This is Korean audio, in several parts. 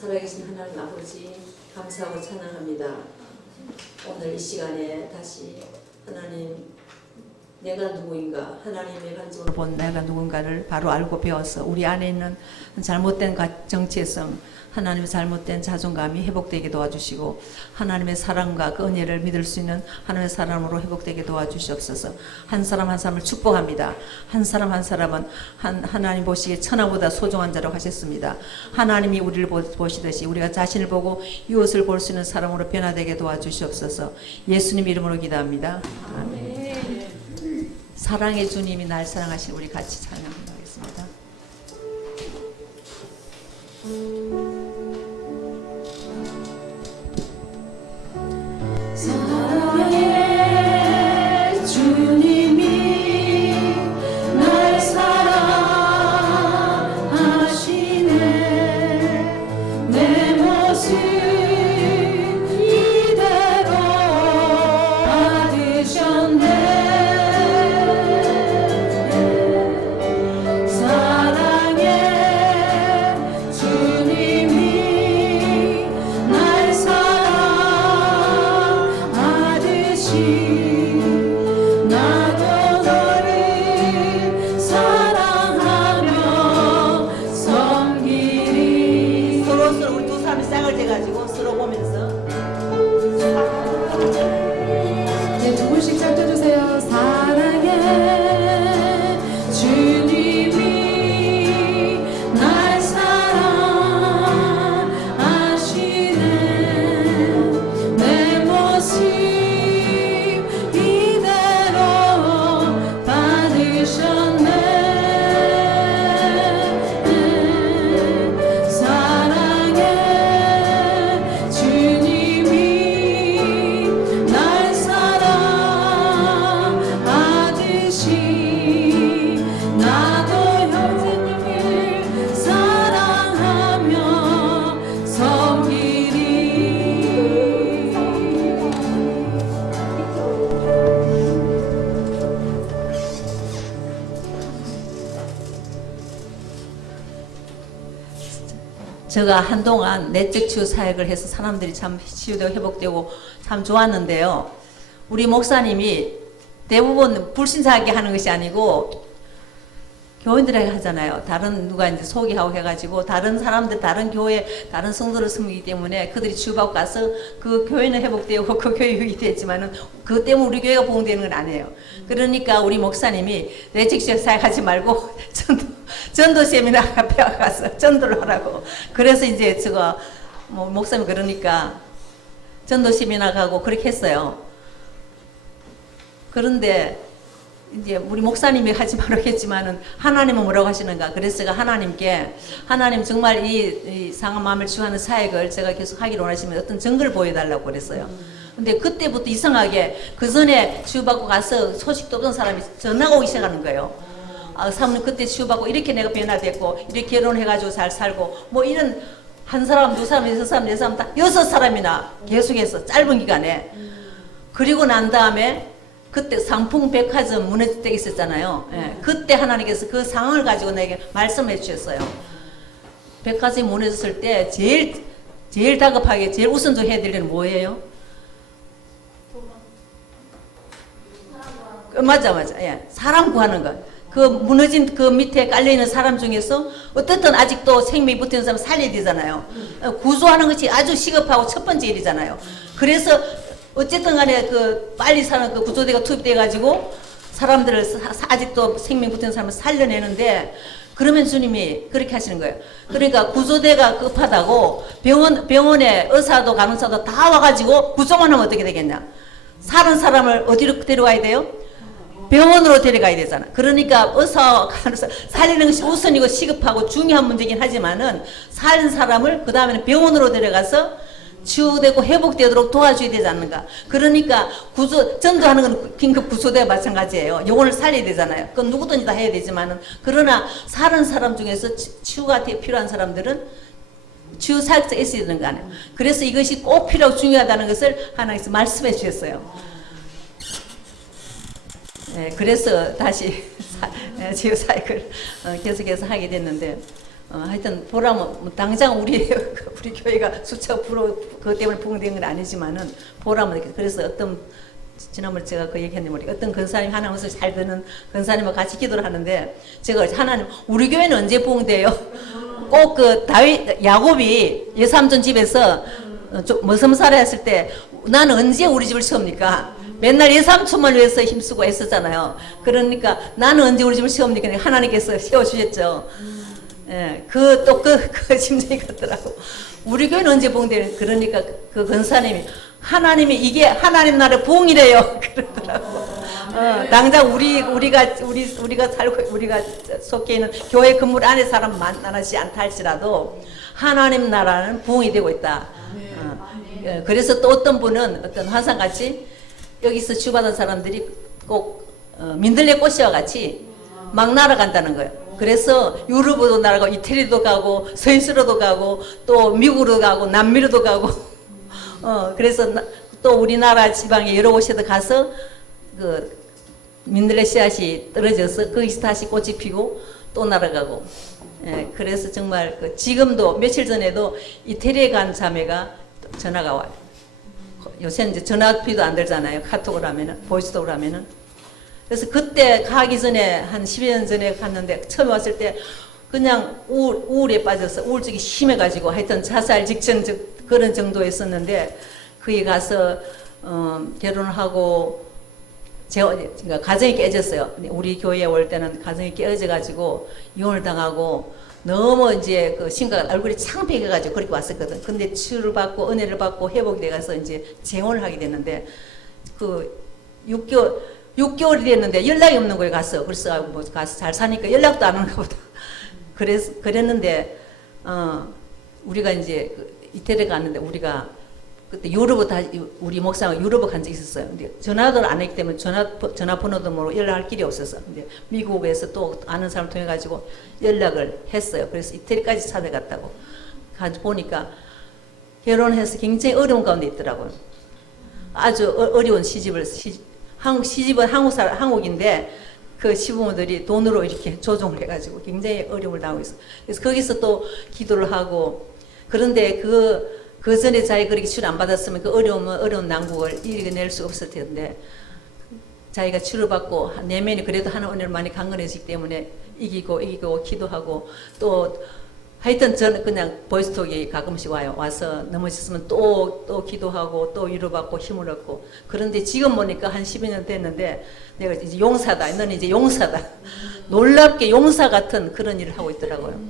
살아계신 하나님 아버지 감사하고 찬양합니다. 오늘 이 시간에 다시 하나님 내가 누구인가, 하나님의 관점으로 본 내가 누군가를 바로 알고 배워서 우리 안에 있는 잘못된 정체성, 하나님의 잘못된 자존감이 회복되게 도와주시고 하나님의 사랑과 그 은혜를 믿을 수 있는 하나님의 사람으로 회복되게 도와주시옵소서. 한 사람 한 사람을 축복합니다. 한 사람 한 사람은 하나님 보시기에 천하보다 소중한 자라고 하셨습니다. 하나님이 우리를 보시듯이 우리가 자신을 보고 이웃을 볼 수 있는 사람으로 변화되게 도와주시옵소서. 예수님 이름으로 기도합니다. 아멘. 사랑의 주님이 날 사랑하신 우리 같이 찬양하겠습니다. 사랑의 주님이 날 사랑하시네. 내 모습 이대로 받으셨네. 제가 한동안 내적 치유 사역을 해서 사람들이 참 치유되고 회복되고 참 좋았는데요. 우리 목사님이 대부분 불신자하게 하는 것이 아니고 교인들에게 하잖아요. 다른 누가 이제 소개하고 해가지고 다른 사람들, 다른 교회, 다른 성도를 섬기기 때문에 그들이 치유받고 가서 그 교회는 회복되고 그 교회 유익이 됐지만은 그 때문에 우리 교회가 보응되는 건 아니에요. 그러니까 우리 목사님이 내적 치유 사역하지 말고 전도 세미나 앞에 가서 전도를 하라고. 그래서 이제 제가 목사님 그러니까 전도 세미나 가고 그렇게 했어요. 그런데 이제 우리 목사님이 하지 말라고 했지만은 하나님은 뭐라고 하시는가. 그래서 제가 하나님께 하나님 정말 이 상한 마음을 치유하는 사역을 제가 계속 하기를 원하시면 어떤 증거를 보여달라고 그랬어요. 근데 그때부터 이상하게 그 전에 치유받고 가서 소식도 없던 사람이 전화가 오기 시작하는 거예요. 아, 사모님 그때 치유받고 이렇게 내가 변화됐고 이렇게 결혼해가지고 잘 살고 뭐 이런 한 사람, 두 사람, 여섯 사람, 네 사람 다 6사람이나 계속해서 짧은 기간에. 그리고 난 다음에 그때 상풍 백화점 무너질 때 있었잖아요. 예, 그때 하나님께서 그 상황을 가지고 내게 말씀해 주셨어요. 백화점이 무너졌을 때 제일 다급하게 제일 우선적으로 해야 될 일은 뭐예요? 맞아. 예, 사람 구하는 것. 그 무너진 그 밑에 깔려있는 사람 중에서 어떻든 아직도 생명이 붙은 사람 살려야 되잖아요. 구조하는 것이 아주 시급하고 첫 번째 일이잖아요. 그래서 어쨌든 간에 그 빨리 사는 그 구조대가 투입돼 가지고 사람들을 아직도 생명 붙은 사람을 살려내는데, 그러면 주님이 그렇게 하시는 거예요. 그러니까 구조대가 급하다고 병원에 의사도 간호사도 다 와가지고 구조만 하면 어떻게 되겠냐. 사는 사람을 어디로 데려가야 돼요? 병원으로 데려가야 되잖아. 그러니까 의사, 간호사 살리는 것이 우선이고 시급하고 중요한 문제긴 하지만은 살린 사람을 그 다음에는 병원으로 데려가서 치유되고 회복되도록 도와줘야 되지 않는가. 그러니까 전도하는 건 긴급 구조대와 마찬가지예요. 영혼을 살려야 되잖아요. 그건 누구든지 다 해야 되지만은, 그러나 살은 사람 중에서 치유가 필요한 사람들은 치유 사역자가 있어야 되는 거 아니에요. 그래서 이것이 꼭 필요하고 중요하다는 것을 하나님께서 말씀해 주셨어요. 네, 그래서 다시 치유 사역을 계속해서 하게 됐는데, 하여튼 보람은 뭐 당장 우리 교회가 숫자가 그것 때문에 부흥된 건 아니지만은 보람은 그래서 어떤 지난번에 제가 그 얘기했는데 모르겠 어떤 권사님 하나님 옷을 잘 드는 권사님과 같이 기도를 하는데 제가 하나님 우리 교회는 언제 부흥돼요? 꼭 그 다윗 야곱이 예삼촌 집에서 좀 머슴살이 했을 때 나는 언제 우리 집을 세웁니까? 맨날 예삼촌만 위해서 힘쓰고 애쓰잖아요. 그러니까 나는 언제 우리 집을 세웁니까? 하나님께서 세워주셨죠. 예, 그 심정이 같더라고. 우리 교회는 언제 부흥되는? 그러니까 그 권사님이 하나님이 이게 하나님 나라의 부흥이래요. 그러더라고. 당장 우리가 살고 우리가 속해 있는 교회 건물 안에 사람 많지 않다 할지라도 하나님 나라는 부흥이 되고 있다. 예, 그래서 또 어떤 분은 어떤 환상같이 여기서 주받은 사람들이 꼭 민들레 꽃이와 같이 막 날아간다는 거예요. 그래서 유럽으로 날아가고 이태리도 가고 스위스로도 가고 또 미국으로 가고 남미로도 가고 그래서 또 우리나라 지방에 여러 곳에도 가서 그 민들레 씨앗이 떨어져서 거기서 다시 꽃이 피고 또 날아가고 예, 그래서 정말 그 지금도 며칠 전에도 이태리에 간 자매가 전화가 와요. 요새는 이제 전화비도 안 들잖아요. 카톡을 하면은 보이스톡을 하면은 그래서 그때 가기 전에 한 10여 년 전에 갔는데 처음에 왔을 때 그냥 우울에 빠져서 우울증이 심해가지고 하여튼 자살 직전 그런 정도였었는데 거기 가서 결혼을 하고 그러니까 가정이 깨졌어요. 우리 교회에 올 때는 가정이 깨어져가지고 이혼을 당하고 너무 이제 그 심각한 얼굴이 창백해가지고 그렇게 왔었거든. 근데 치유를 받고 은혜를 받고 회복이 돼가서 이제 재혼을 하게 됐는데 그 6개월이 됐는데 연락이 없는 거예요. 가서 그래서 뭐 가서 잘 사니까 연락도 안 오는가 보다. 그랬는데 우리가 이제 이태리 갔는데 우리가 그때 우리 목사가 유럽을 간 적이 있었어요. 근데 전화도 안 했기 때문에 전화번호도 모르고 연락할 길이 없었어. 근데 미국에서 또 아는 사람 통해 가지고 연락을 했어요. 그래서 이태리까지 찾아갔다고. 가서 보니까 결혼해서 굉장히 어려운 가운데 있더라고요. 아주 어려운 시집은 한국인데 그 시부모들이 돈으로 이렇게 조종을 해가지고 굉장히 어려움을 당하고 있어. 그래서 거기서 또 기도를 하고 그런데 그 전에 자기가 그렇게 치료 안 받았으면 그 어려운 난국을 이겨낼 수 없을 텐데 자기가 치료받고 내면이 그래도 하나님 은혜를 많이 강건해지기 때문에 이기고 기도하고 또 하여튼 저는 그냥 보이스톡이 가끔씩 와서 넘어졌으면 또 기도하고 또 위로받고 힘을 얻고 그런데 지금 보니까 한 12년 됐는데 내가 이제 용사다. 너는 이제 용사다. 놀랍게 용사 같은 그런 일을 하고 있더라고요.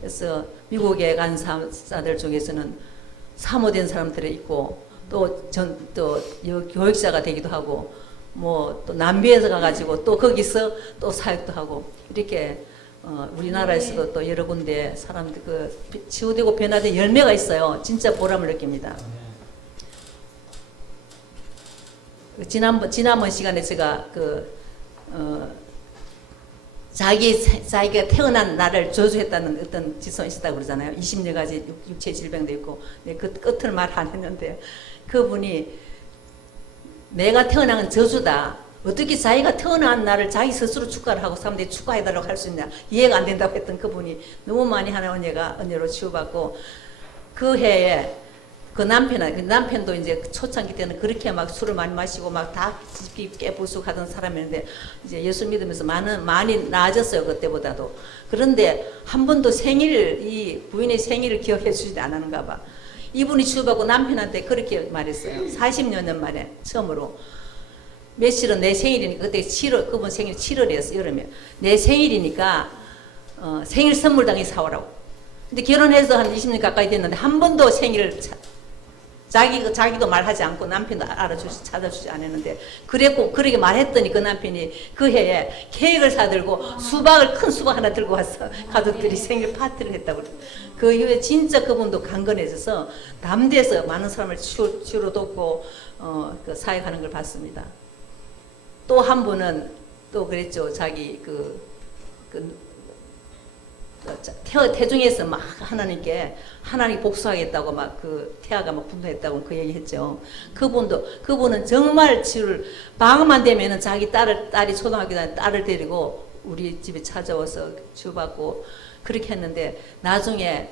그래서 미국에 간 사들 중에서는 사모된 사람들이 있고 또 교육자가 되기도 하고 뭐 또 남미에서 가가지고 또 거기서 또 사역도 하고 이렇게 우리나라에서도 또 여러 군데 사람들 그 치유되고 변화된 열매가 있어요. 진짜 보람을 느낍니다. 지난번 시간에 제가 자기가 태어난 날을 저주했다는 어떤 지성이 있었다고 그러잖아요. 20여 가지 육체 질병도 있고. 그 끝을 말 안 했는데 그분이 내가 태어난 건 저주다. 어떻게 자기가 태어난 날을 자기 스스로 축하를 하고 사람들이 축하해달라고 할 수 있냐. 이해가 안 된다고 했던 그분이 너무 많이 하나님 은혜로 치유받고 그 해에 그 남편도 이제 초창기 때는 그렇게 막 술을 많이 마시고 막 다 깨부수고 하던 사람이었는데 이제 예수 믿으면서 많이 나아졌어요. 그때보다도. 그런데 한 번도 이 부인의 생일을 기억해 주지 않았는가 봐. 이분이 치유받고 남편한테 그렇게 말했어요. 40여 년 만에 처음으로. 며칠은 내 생일이니까 그때 그분 생일 7월이었어. 여름에. 내 생일이니까 생일 선물 당연히 사오라고. 근데 결혼해서 한 20년 가까이 됐는데 한 번도 생일을 자기도 말하지 않고 남편도 찾아주지 않았는데 그렇게 말했더니 그 남편이 그 해에 케이크를 사들고 큰 수박 하나 들고 와서 가족들이 생일 파티를 했다고 그래요. 그 이후에 진짜 그분도 강건해져서 담대해서 많은 사람을 치유로 돕고 그 사역하는 걸 봤습니다. 또 한 분은 또 그랬죠. 자기 태중에서 막 하나님 복수하겠다고 막 태아가 막 분노했다고 그 얘기했죠. 그분은 정말 치유를 방학만 되면은 자기 딸이 초등학교 다니는 딸을 데리고 우리 집에 찾아와서 치유받고 그렇게 했는데 나중에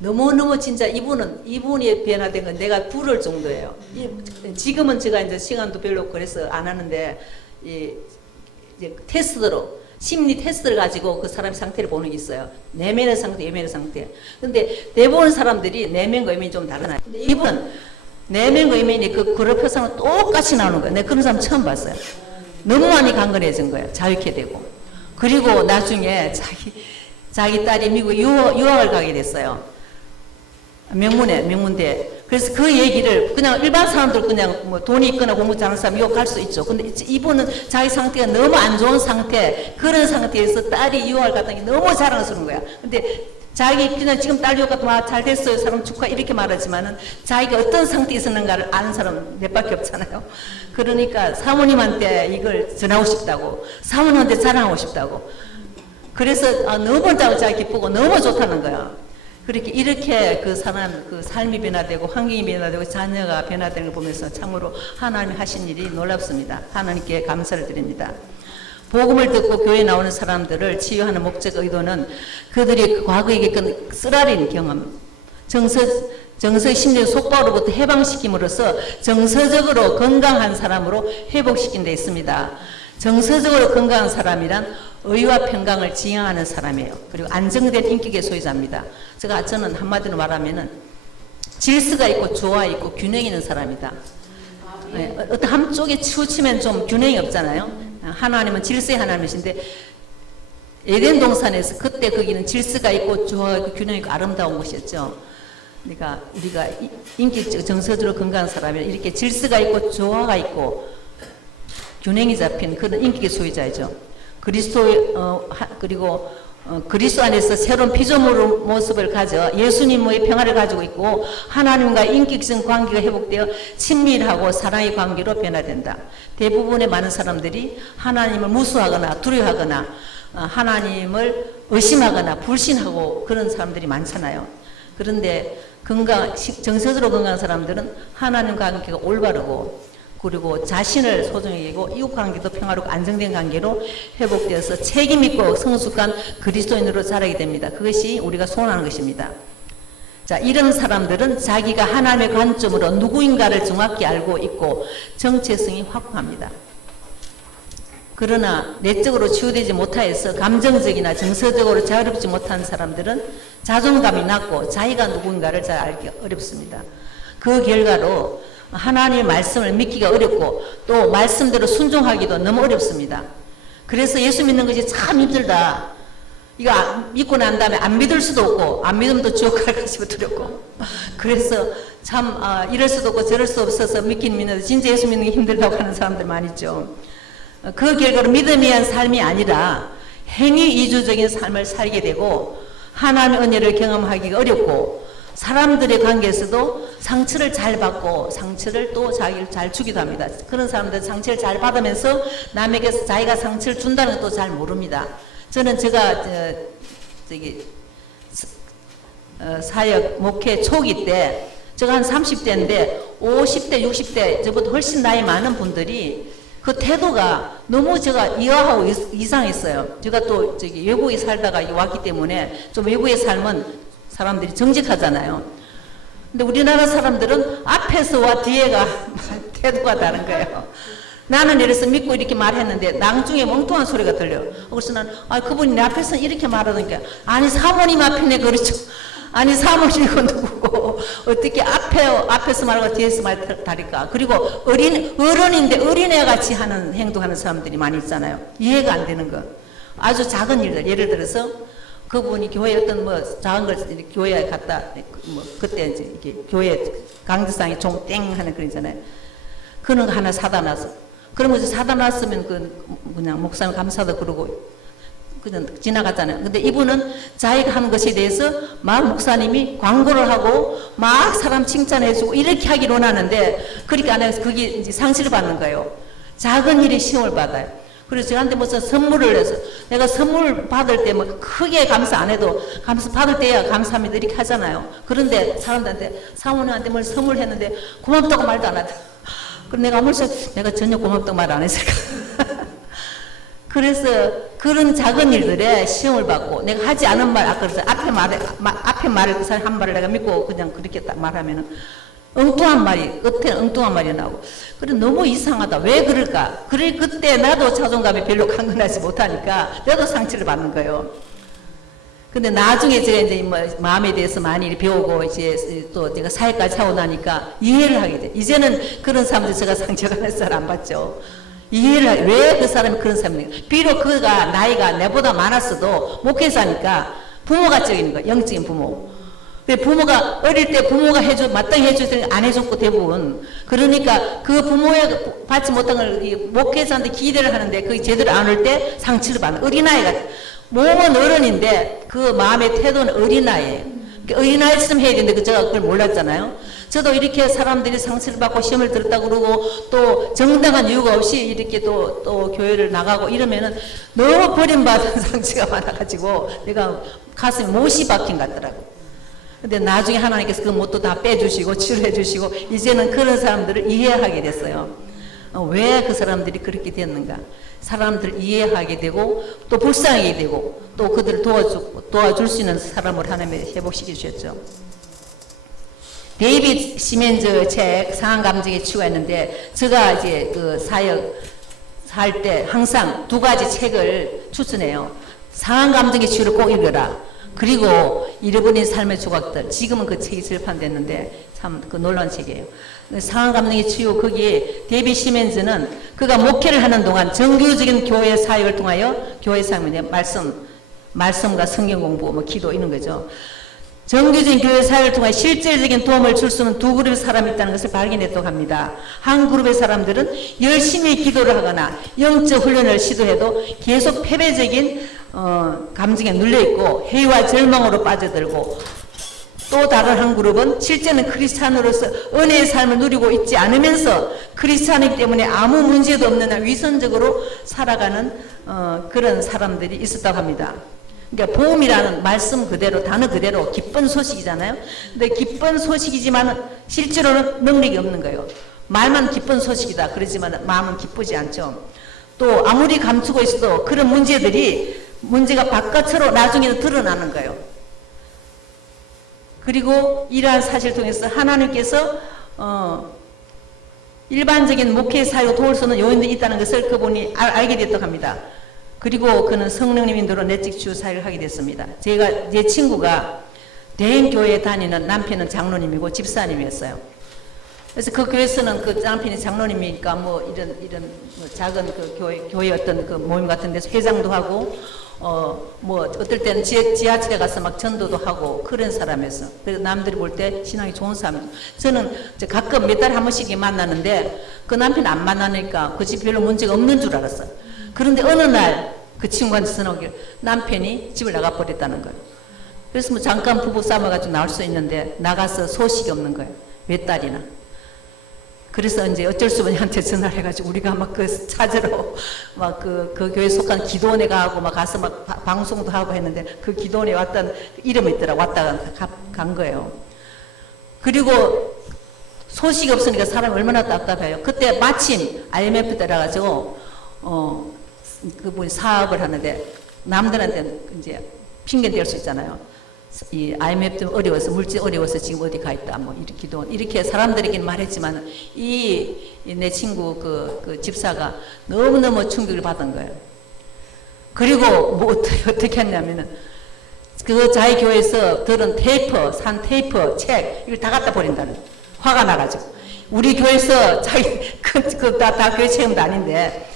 너무너무 진짜 이분이 변화된 건 내가 부러울 정도예요. 지금은 제가 이제 시간도 별로 그래서 안 하는데 이제 테스트로 심리 테스트를 가지고 그 사람의 상태를 보는 게 있어요. 내면의 상태, 외면의 상태. 근데 대부분 사람들이 내면과 외면이 좀 다르나요? 근데 이분은 내면과 외면이 그 그룹 표상은 똑같이 나오는 거예요. 내가 그런 사람 처음 봤어요. 너무 많이 강건해진 거예요. 자유케 되고. 그리고 나중에 자기 딸이 미국 유학을 가게 됐어요. 명문대. 그래서 그 얘기를 그냥 일반 사람들 그냥 뭐 돈이 있거나 공부 잘하는 사람 유학 갈 수 있죠. 근데 이분은 자기 상태가 너무 안 좋은 상태, 그런 상태에서 딸이 유학을 갔다는 게 너무 자랑스러운 거야. 근데 자기 그냥 지금 딸 유학 갔다 잘 됐어요. 사람 축하 이렇게 말하지만은 자기가 어떤 상태에 있었는가를 아는 사람 몇 밖에 없잖아요. 그러니까 사모님한테 이걸 전하고 싶다고, 사모님한테 자랑하고 싶다고. 그래서 너무 자기 기쁘고 너무 좋다는 거야. 이렇게 그 사람, 그 삶이 변화되고 환경이 변화되고 자녀가 변화되는 걸 보면서 참으로 하나님이 하신 일이 놀랍습니다. 하나님께 감사를 드립니다. 복음을 듣고 교회에 나오는 사람들을 치유하는 목적 의도는 그들이 과거에 겪은 쓰라린 경험, 정서 심리 속박으로부터 해방시킴으로써 정서적으로 건강한 사람으로 회복시킨 데 있습니다. 정서적으로 건강한 사람이란 의와 평강을 지향하는 사람이에요. 그리고 안정된 인격의 소유자입니다. 저는 한마디로 말하면은 질서가 있고 조화 있고 균형 있는 사람이다. 네, 어떤 한쪽에 치우치면 좀 균형이 없잖아요. 하나님은 질서의 하나님이신데 에덴 동산에서 그때 거기는 질서가 있고 조화가 있고 균형이 있고 아름다운 곳이었죠. 그러니까 우리가 인격적 정서적으로 건강한 사람이 이렇게 질서가 있고 조화가 있고 균형이 잡힌 그런 인격의 소유자이죠. 그리고 그리스도 안에서 새로운 피조물 모습을 가져 예수님의 평화를 가지고 있고 하나님과 인격적 관계가 회복되어 친밀하고 사랑의 관계로 변화된다. 대부분의 많은 사람들이 하나님을 무수하거나 두려워하거나 하나님을 의심하거나 불신하고 그런 사람들이 많잖아요. 그런데 정서적으로 건강한 사람들은 하나님과 관계가 올바르고 그리고 자신을 소중히 여기고 이웃관계도 평화롭고 안정된 관계로 회복되어서 책임있고 성숙한 그리스도인으로 자라게 됩니다. 그것이 우리가 소원하는 것입니다. 자, 이런 사람들은 자기가 하나님의 관점으로 누구인가를 정확히 알고 있고 정체성이 확고합니다. 그러나 내적으로 치유되지 못하여서 감정적이나 정서적으로 자유롭지 못한 사람들은 자존감이 낮고 자기가 누구인가를 잘 알기 어렵습니다. 그 결과로 하나님의 말씀을 믿기가 어렵고 또 말씀대로 순종하기도 너무 어렵습니다. 그래서 예수 믿는 것이 참 힘들다. 이거 믿고 난 다음에 안 믿을 수도 없고 안 믿으면 또 지옥 갈 것이 두렵고 그래서 참 이럴 수도 없고 저럴 수 없어서 믿긴 믿는데 진짜 예수 믿는 게 힘들다고 하는 사람들 많이 있죠. 그 결과로 믿음에 의한 삶이 아니라 행위 이주적인 삶을 살게 되고 하나님의 은혜를 경험하기가 어렵고 사람들의 관계에서도 상처를 잘 받고 상처를 또 자기를 잘 주기도 합니다. 그런 사람들은 상처를 잘 받으면서 남에게 자기가 상처를 준다는 것도 잘 모릅니다. 저는 제가 사역 목회 초기 때 제가 한 30대인데 50대 60대 저보다 훨씬 나이 많은 분들이 그 태도가 너무 제가 이해하고 이상했어요. 제가 또 외국에 살다가 왔기 때문에 좀 외국의 삶은 사람들이 정직하잖아요. 근데 우리나라 사람들은 앞에서와 뒤에가 태도가 다른 거예요. 나는 이래서 믿고 이렇게 말했는데 나중에 멍뚱한 소리가 들려요. 그래서 나는 그분이 내 앞에서 이렇게 말하니까 아니 사모님 앞이네 그렇죠. 아니 사모님은 누구고 어떻게 앞에서 말하고 뒤에서 말다를까. 그리고 어른인데 어린애같이 하는 행동하는 사람들이 많이 있잖아요. 이해가 안 되는 거. 아주 작은 일들 예를 들어서 그분이 교회 어떤 작은 걸 교회에 갔다 그때 이제 이렇게 교회 강제상에 종 땡 하는 그런 있잖아요. 그런 거 하나 사다 놨어. 그러면 사다 놨으면 그냥 목사님 감사도 그러고 그냥 지나갔잖아요. 근데 이분은 자기가 하는 것에 대해서 막 목사님이 광고를 하고 막 사람 칭찬해주고 이렇게 하기를 원하는데 그렇게 안 해서 그게 이제 상실을 받는 거예요. 작은 일에 시험을 받아요. 그래서 저한테 무슨 선물을 해서 내가 선물 받을 때 크게 감사 안 해도 감사 받을 때야 감사합니다 이렇게 하잖아요. 그런데 사람들한테 사모님한테 뭘 선물했는데 고맙다고 말도 안 하더라. 그럼 내가 전혀 고맙다고 말 안 했을까? 그래서 그런 작은 일들에 시험을 받고 내가 하지 않은 말 아까 그래서 앞에 말을 그 사람 한 말을 내가 믿고 그냥 그렇게 딱 말하면은 엉뚱한 말이 끝에 엉뚱한 말이 나오고 그래 너무 이상하다 왜 그럴까 그래 그때 나도 자존감이 별로 강건하지 못하니까 나도 상처를 받는 거예요. 근데 나중에 제가 이제 뭐 마음에 대해서 많이 배우고 이제 또 제가 사회까지 하고 나니까 이해를 하게 돼. 이제는 그런 사람들 제가 상처가 잘 안 받죠. 이해를 왜 그 사람이 그런 사람인가. 비록 그가 나이가 내보다 많았어도 목회자니까 부모가 적인 거야. 영적인 부모. 부모가 어릴 때 부모가 마땅히 해줄 때는 안 해줬고 대부분 그러니까 그 부모의 받지 못한 걸 목회자한테 기대를 하는데 그게 제대로 안 올 때 상처를 받는 어린아이가 몸은 어른인데 그 마음의 태도는 어린아이예요. 어린아이처럼 해야 되는데 제가 그걸 몰랐잖아요. 저도 이렇게 사람들이 상처를 받고 시험을 들었다고 그러고 또 정당한 이유가 없이 이렇게 또 교회를 나가고 이러면은 너무 버림받은 상처가 많아가지고 내가 가슴에 못이 박힌 것 같더라고. 근데 나중에 하나님께서 그 못도 다 빼주시고 치료해 주시고 이제는 그런 사람들을 이해하게 됐어요. 왜 그 사람들이 그렇게 됐는가. 사람들을 이해하게 되고 또 불쌍하게 되고 또 그들을 도와줄 수 있는 사람을 하나님이 회복시켜 주셨죠. 데이빗 시멘즈 책 상한 감정의 치유가 있는데 제가 이제 그 사역 할 때 항상 두 가지 책을 추천해요. 상한 감정의 치유를 꼭 읽어라. 그리고 잃어버린 삶의 조각들. 지금은 그 책이 절판됐는데 참 그 놀라운 책이에요. 상한 감정의 치유 거기에 데이빗 시멘즈는 그가 목회를 하는 동안 정규적인 교회 사역을 통하여 교회 사역에 말씀과 성경 공부, 뭐 기도 이런 거죠. 정규적인 교회 사역을 통해 실질적인 도움을 줄 수 있는 두 그룹의 사람이 있다는 것을 발견했다고 합니다. 한 그룹의 사람들은 열심히 기도를 하거나 영적 훈련을 시도해도 계속 패배적인 감정에 눌려있고 해와 절망으로 빠져들고 또 다른 한 그룹은 실제는 크리스찬으로서 은혜의 삶을 누리고 있지 않으면서 크리스찬이기 때문에 아무 문제도 없는 위선적으로 살아가는 그런 사람들이 있었다고 합니다. 그러니까 복음이라는 말씀 그대로 단어 그대로 기쁜 소식이잖아요. 근데 기쁜 소식이지만 실제로는 능력이 없는 거예요. 말만 기쁜 소식이다 그러지만 마음은 기쁘지 않죠. 또 아무리 감추고 있어도 그런 문제가 바깥으로 나중에는 드러나는 거예요. 그리고 이러한 사실을 통해서 하나님께서 일반적인 목회 사역 도울 수 있는 요인들이 있다는 것을 그분이 알게 됐다고 합니다. 그리고 그는 성령님 인도로 내적 치유 사역을 하게 됐습니다. 제 친구가 대형교회에 다니는 남편은 장로님이고 집사님이었어요. 그래서 그 교회에서는 그 남편이 장로님이니까 뭐 이런 뭐 작은 그 교회 어떤 그 모임 같은 데서 회장도 하고 뭐 어떨 때는 지하철에 가서 막 전도도 하고 그런 사람이었어. 그래서 남들이 볼 때 신앙이 좋은 사람. 저는 가끔 몇 달에 한 번씩 만나는데 그 남편 안 만나니까 그 집 별로 문제가 없는 줄 알았어. 그런데 어느 날 그 친구한테 전화오길 남편이 집을 나가버렸다는 거예요. 그래서 뭐 잠깐 부부 싸움해가지고 나올 수 있는데 나가서 소식이 없는 거예요. 몇 달이나. 그래서 이제 어쩔 수 없이 한테 전화를 해가지고 우리가 막 그 찾으러 막 그 교회 속한 기도원에 가고 막 가서 막 방송도 하고 했는데 그 기도원에 왔던 이름이 있더라. 왔다가 간 거예요. 그리고 소식이 없으니까 사람이 얼마나 답답해요. 그때 마침 IMF 때라가지고 그분이 사업을 하는데 남들한테는 이제 핑계 댈 수 있잖아요. 이 IMF 때문에 어려워서 물질 어려워서 지금 어디 가 있다 뭐 이렇게 사람들에게는 말했지만 내 친구 그 집사가 너무너무 충격을 받은 거예요. 그리고 뭐 어떻게 했냐면은 그 자기 교회에서 들은 산 테이프 책 이걸 다 갖다 버린다는 거예요. 화가 나가지고 우리 교회에서 자기 다 교회 체험도 아닌데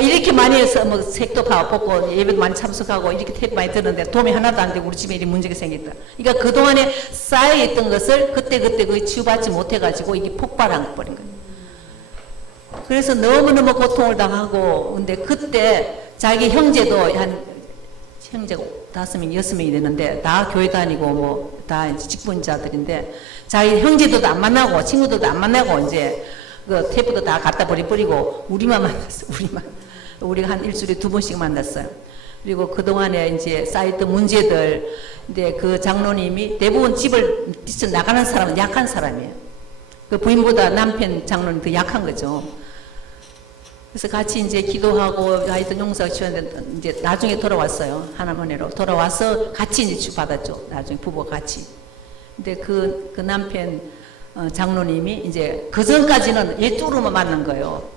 이렇게 많이 해서 뭐 책도 받고 예배도 많이 참석하고 이렇게 테이프 많이 들었는데 도움이 하나도 안 되고 우리 집에 이런 문제가 생겼다. 그러니까 그동안에 쌓여있던 것을 그때 그 치유받지 못해가지고 이게 폭발한 버린 거예요. 그래서 너무너무 고통을 당하고 근데 그때 자기 형제도 형제가 5명, 6명이 되는데 다 교회 다니고 뭐 다 이제 직분자들인데 자기 형제들도 안 만나고 친구들도 안 만나고 이제 그 테이프도 다 갖다 버리고 우리만 만났어. 우리가 한 일주일에 2번씩 만났어요. 그리고 그동안에 이제 쌓였던 문제들, 근데 그 장로님이 대부분 집을 뛰쳐나가는 사람은 약한 사람이에요. 그 부인보다 남편 장로님 더 약한 거죠. 그래서 같이 이제 기도하고 하여튼 용서 지원했는데 이제 나중에 돌아왔어요. 하나님으로 돌아와서 같이 이제 치유받았죠. 나중에 부부가 같이. 근데 그 남편 장로님이 이제 그 전까지는 일주로만 만난 거예요.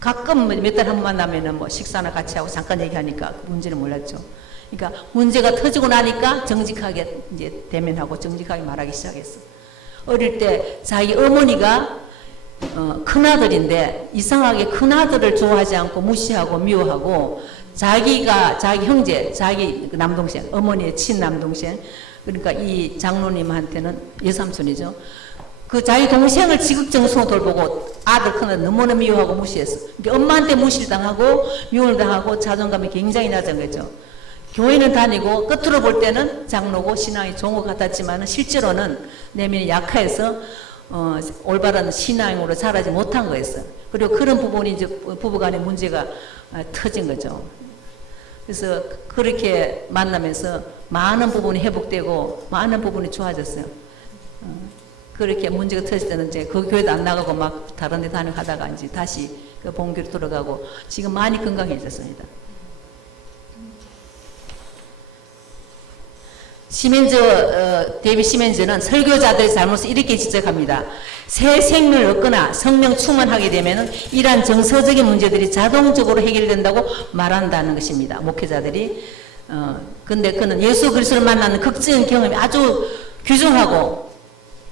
가끔 몇 달에 한 번 만나면은 뭐 식사나 같이 하고 잠깐 얘기하니까 그 문제를 몰랐죠. 그러니까 문제가 터지고 나니까 정직하게 이제 대면하고 정직하게 말하기 시작했어. 어릴 때 자기 어머니가 큰아들인데 이상하게 큰아들을 좋아하지 않고 무시하고 미워하고 자기 형제, 자기 남동생, 어머니의 친남동생, 그러니까 이 장로님한테는 외삼촌이죠. 그 자기 동생을 지극정성으로 돌보고 아들 큰아들 너무나 미워하고 무시했어. 그러니까 엄마한테 무시를 당하고 미움을 당하고 자존감이 굉장히 낮은 거죠. 교회는 다니고 끝으로 볼 때는 장로고 신앙이 좋은 것 같았지만 실제로는 내면이 약해서 올바른 신앙으로 자라지 못한 거였어요. 그리고 그런 부분이 이제 부부간의 문제가 터진 거죠. 그래서 그렇게 만나면서 많은 부분이 회복되고 많은 부분이 좋아졌어요. 그렇게 문제가 터질 때는 이제 그 교회도 안 나가고 막 다른 데 다니다가 이제 다시 그 본교로 돌아가고 지금 많이 건강해졌습니다. 데이비 시멘즈는 설교자들의 잘못을 이렇게 지적합니다. 새 생명을 얻거나 성령 충만하게 되면 이러한 정서적인 문제들이 자동적으로 해결된다고 말한다는 것입니다. 목회자들이. 근데 그는 예수 그리스도를 만나는 극적인 경험이 아주 귀중하고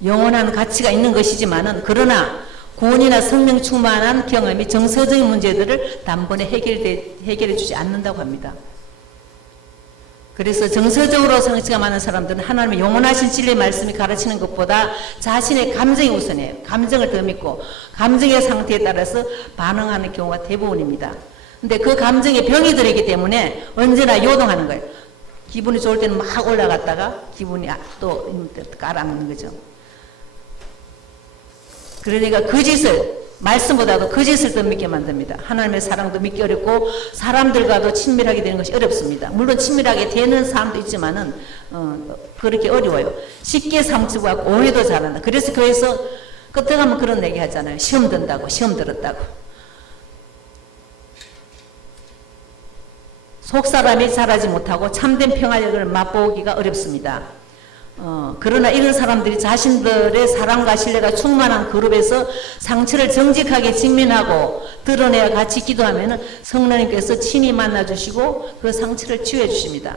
영원한 가치가 있는 것이지만은 그러나 구원이나 성령 충만한 경험이 정서적인 문제들을 단번에 해결해 주지 않는다고 합니다. 그래서 정서적으로 상처가 많은 사람들은 하나님의 영원하신 진리의 말씀이 가르치는 것보다 자신의 감정이 우선해요. 감정을 더 믿고 감정의 상태에 따라서 반응하는 경우가 대부분입니다. 근데 그 감정에 병이 들어있기 때문에 언제나 요동하는 거예요. 기분이 좋을 때는 막 올라갔다가 기분이 또 깔아놓는 거죠. 그러니까 거짓을 말씀보다도 거짓을 더 믿게 만듭니다. 하나님의 사랑도 믿기 어렵고 사람들과도 친밀하게 되는 것이 어렵습니다. 물론 친밀하게 되는 사람도 있지만은 그렇게 어려워요. 쉽게 상처받고 오해도 잘한다. 그래서 교회에서 끝에 가면 그런 얘기 하잖아요. 시험 든다고, 시험 들었다고. 속사람이 자라지 못하고 참된 평화력을 맛보기가 어렵습니다. 그러나 이런 사람들이 자신들의 사랑과 신뢰가 충만한 그룹에서 상처를 정직하게 직면하고 드러내어 같이 기도하면 성령님께서 친히 만나주시고 그 상처를 치유해 주십니다.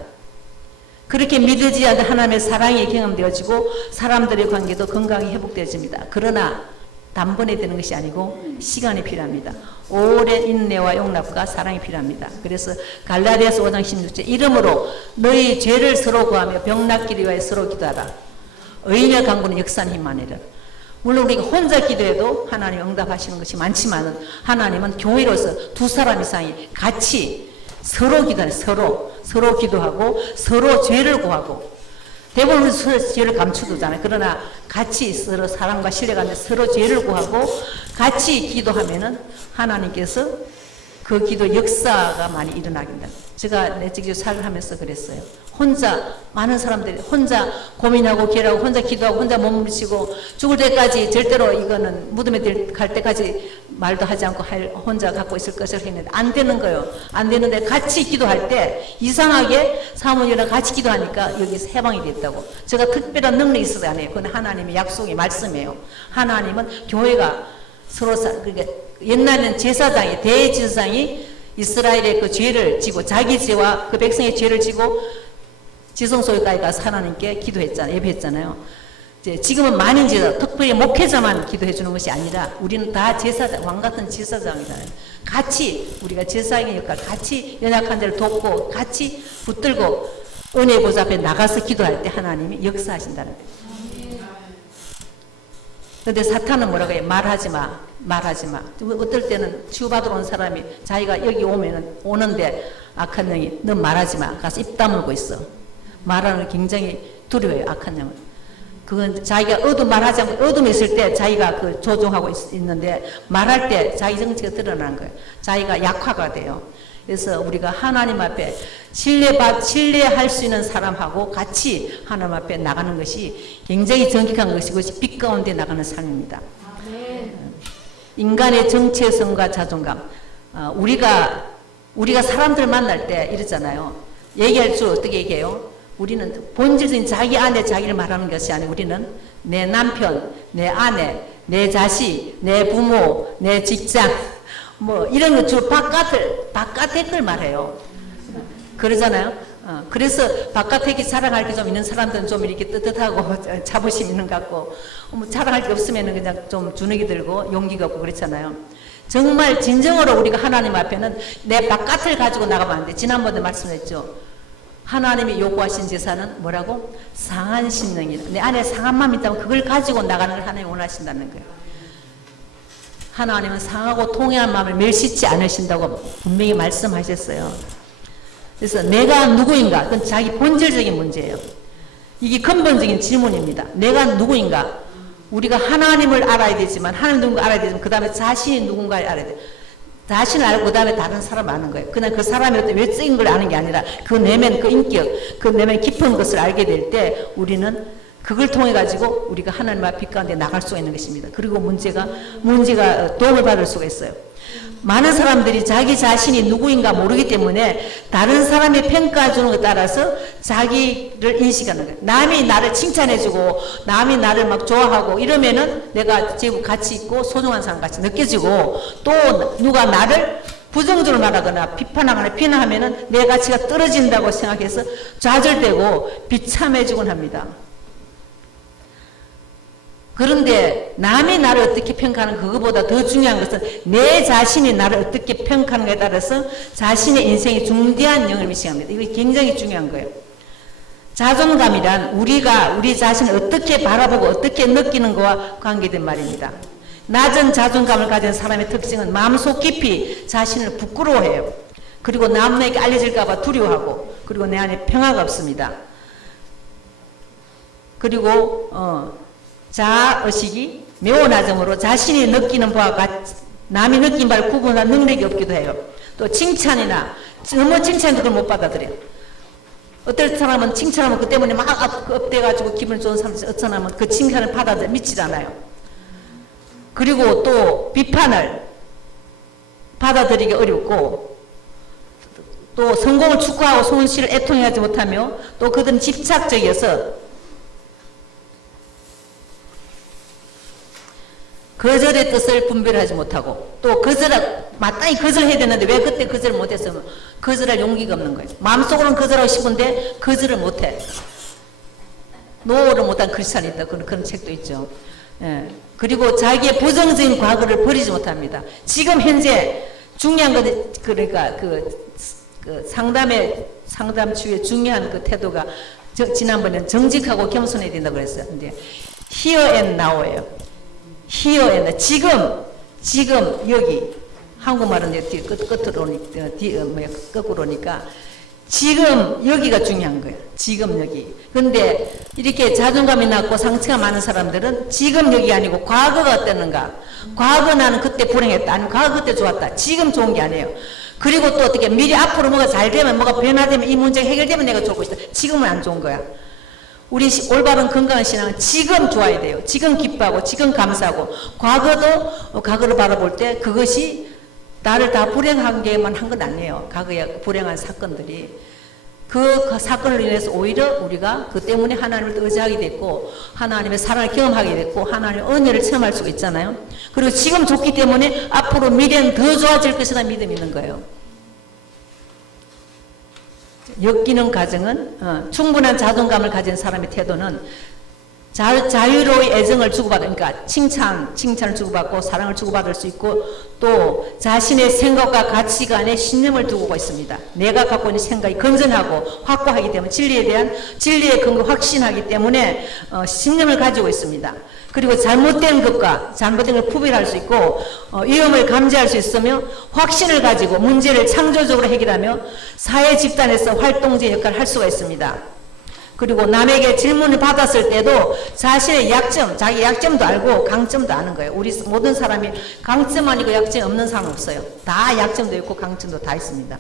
그렇게 믿어지지 않는 하나님의 사랑이 경험되어지고 사람들의 관계도 건강히 회복되어집니다. 그러나 단번에 되는 것이 아니고 시간이 필요합니다. 오랜 인내와 용납과 사랑이 필요합니다. 그래서 갈라디아서 5장 16절 이러므로 너희 죄를 서로 구하며 병 낫기를 위하여 서로 기도하라. 의인의 강구는 역사는 힘만이라. 물론 우리가 혼자 기도해도 하나님 응답하시는 것이 많지만 하나님은 교회로서 두 사람 이상이 같이 서로 기도하는 서로 기도하고 서로 죄를 구하고 대부분 죄를 감추잖아요. 그러나 같이 서로 사랑과 신뢰가 있는 서로 죄를 구하고 같이 기도하면은 하나님께서 그 기도 역사가 많이 일어나긴다. 제가 내적 사를 하면서 그랬어요. 혼자 많은 사람들이 혼자 고민하고 계획하고 혼자 기도하고 혼자 몸부림치고 죽을 때까지 절대로 이거는 무덤에 갈 때까지 말도 하지 않고 혼자 갖고 있을 것을 했는데 안 되는 거예요. 안 되는데 같이 기도할 때 이상하게 사모님이랑 같이 기도하니까 여기서 해방이 됐다고. 제가 특별한 능력이 있어서 안 해요. 그건 하나님의 약속의 말씀이에요. 하나님은 교회가 서로 그러니까 옛날에는 제사장이 대제사장이 이스라엘의 그 죄를 지고 자기 죄와 그 백성의 죄를 지고 지성소에까지 가서 하나님께 기도했잖아요. 예배했잖아요. 지금은 많은 제사, 특별히 목회자만 기도해 주는 것이 아니라 우리는 다 제사장, 왕 같은 제사장이잖아요. 같이 우리가 제사장의 역할, 같이 연약한 자를 돕고 같이 붙들고 은혜 보좌 앞에 나가서 기도할 때 하나님이 역사하신다는 거예요. 근데 사탄은 뭐라고 해요? 말하지 마. 어떨 때는 치유받으러 온 사람이 자기가 여기 오는데 악한 영이 너 말하지 마. 가서 입 다물고 있어. 말하는 게 굉장히 두려워요. 악한 영은. 그건 자기가 말하지 않고 어둠에 있을 때 자기가 그 조종하고 있는데 말할 때 자기 정체가 드러나는 거예요. 자기가 약화가 돼요. 그래서 우리가 하나님 앞에 신뢰할 수 있는 사람하고 같이 하나님 앞에 나가는 것이 굉장히 정직한 것이고 빛 가운데 나가는 삶입니다. 인간의 정체성과 자존감. 우리가 사람들 만날 때 이러잖아요. 얘기할 줄 어떻게 얘기해요? 우리는 본질적인 자기 안에 자기를 말하는 것이 아니고 우리는 내 남편, 내 아내, 내 자식, 내 부모, 내 직장 뭐 이런 거 주로 바깥의 걸 말해요. 그러잖아요. 그래서 바깥에 자랑할 게 좀 있는 사람들은 좀 이렇게 떳떳하고 자부심 있는 것 같고 뭐 자랑할 게 없으면 그냥 좀 주눅이 들고 용기가 없고 그렇잖아요. 정말 진정으로 우리가 하나님 앞에는 내 바깥을 가지고 나가면 안 돼. 지난번에 말씀했죠. 하나님이 요구하신 제사는 뭐라고? 상한 심령이다. 내 안에 상한 마음이 있다면 그걸 가지고 나가는 걸 하나님이 원하신다는 거예요. 하나님은 상하고 통해한 마음을 멸시치 않으신다고 분명히 말씀하셨어요. 그래서 내가 누구인가? 그건 자기 본질적인 문제예요. 이게 근본적인 질문입니다. 내가 누구인가? 우리가 하나님을 알아야 되지만 하나님 누군가 알아야 되지만 그 다음에 자신이 누군가를 알아야 돼요. 자신을 알고 그 다음에 다른 사람 아는 거예요. 그냥 그 사람의 어떤 외적인 걸 아는 게 아니라 그 내면 그 인격, 그 내면 깊은 것을 알게 될 때 우리는 그걸 통해 가지고 우리가 하나님 앞 빛 가운데 나갈 수가 있는 것입니다. 그리고 문제가 도움을 받을 수가 있어요. 많은 사람들이 자기 자신이 누구인가 모르기 때문에 다른 사람이 평가해 주는 것에 따라서 자기를 인식하는 거예요. 남이 나를 칭찬해주고 남이 나를 막 좋아하고 이러면은 내가 지금 가치 있고 소중한 사람 같이 느껴지고 또 누가 나를 부정적으로 말하거나 비판하거나 비난하면은 내 가치가 떨어진다고 생각해서 좌절되고 비참해지곤 합니다. 그런데 남이 나를 어떻게 평가하는 그것보다 더 중요한 것은 내 자신이 나를 어떻게 평가하는 것에 따라서 자신의 인생에 중대한 영향을 미치게 합니다. 이거 굉장히 중요한 거예요. 자존감이란 우리가 우리 자신을 어떻게 바라보고 어떻게 느끼는 것과 관계된 말입니다. 낮은 자존감을 가진 사람의 특징은 마음속 깊이 자신을 부끄러워해요. 그리고 남에게 알려질까 봐 두려워하고 그리고 내 안에 평화가 없습니다. 그리고 자의식이 매우 낮음으로 자신이 느끼는 바와 같이 남이 느낀 바를 구분할 능력이 없기도 해요. 또 칭찬이나 너무 칭찬도 그걸 못 받아들여요. 어떤 사람은 칭찬하면 그 때문에 막 업돼가지고 기분 좋은 사람, 어떤 사람은 그 칭찬을 받아들여 미치지 않아요. 그리고 또 비판을 받아들이기 어렵고 또 성공을 추구하고 손실을 애통하지 못하며 또 그들은 집착적이어서 거절의 뜻을 분별하지 못하고 또 마땅히 거절해야 되는데 왜 그때 거절을 못했으면 거절할 용기가 없는 거예요. 마음속으로는 거절하고 싶은데 거절을 못해. 노를 못한 크리스찬이 있다. 그런 책도 있죠. 예. 그리고 자기의 부정적인 과거를 버리지 못합니다. 지금 현재 중요한 건 그러니까 상담 치유의 중요한 그 태도가 지난번에는 정직하고 겸손해야 된다고 그랬어요. 근데 here and now예요. here and now. 지금 여기 한국말은 거꾸로 오니까 지금 여기가 중요한 거예요. 지금 여기. 근데 이렇게 자존감이 낮고 상처가 많은 사람들은 지금 여기 아니고 과거가 어땠는가. 과거 나는 그때 불행했다. 아니면 과거 그때 좋았다. 지금 좋은 게 아니에요. 그리고 또 어떻게 미리 앞으로 뭐가 잘 되면 뭐가 변화되면 이 문제가 해결되면 내가 좋을 것이다. 지금은 안 좋은 거야. 우리 올바른 건강한 신앙은 지금 좋아야 돼요. 지금 기뻐하고 지금 감사하고 과거를 바라볼 때 그것이 나를 다 불행하게만 한 건 아니에요. 과거의 불행한 사건들이 그 사건을 인해서 오히려 우리가 그 때문에 하나님을 의지하게 됐고 하나님의 사랑을 경험하게 됐고 하나님의 은혜를 체험할 수가 있잖아요. 그리고 지금 좋기 때문에 앞으로 미래는 더 좋아질 것이라는 믿음이 있는 거예요. 엮이는 과정은 충분한 자존감을 가진 사람의 태도는 자유로이 애정을 주고받으니까 그러니까 칭찬을 주고받고 사랑을 주고받을 수 있고 또 자신의 생각과 가치관에 신념을 두고 있습니다. 내가 갖고 있는 생각이 건전하고 확고하기 때문에 진리의 근거 확신하기 때문에 신념을 가지고 있습니다. 그리고 잘못된 걸 구별할 수 있고 위험을 감지할 수 있으며 확신을 가지고 문제를 창조적으로 해결하며 사회 집단에서 활동적인 역할을 할 수가 있습니다. 그리고 남에게 질문을 받았을 때도 자신의 자기 약점도 알고 강점도 아는 거예요. 우리 모든 사람이 강점 아니고 약점이 없는 사람은 없어요. 다 약점도 있고 강점도 다 있습니다.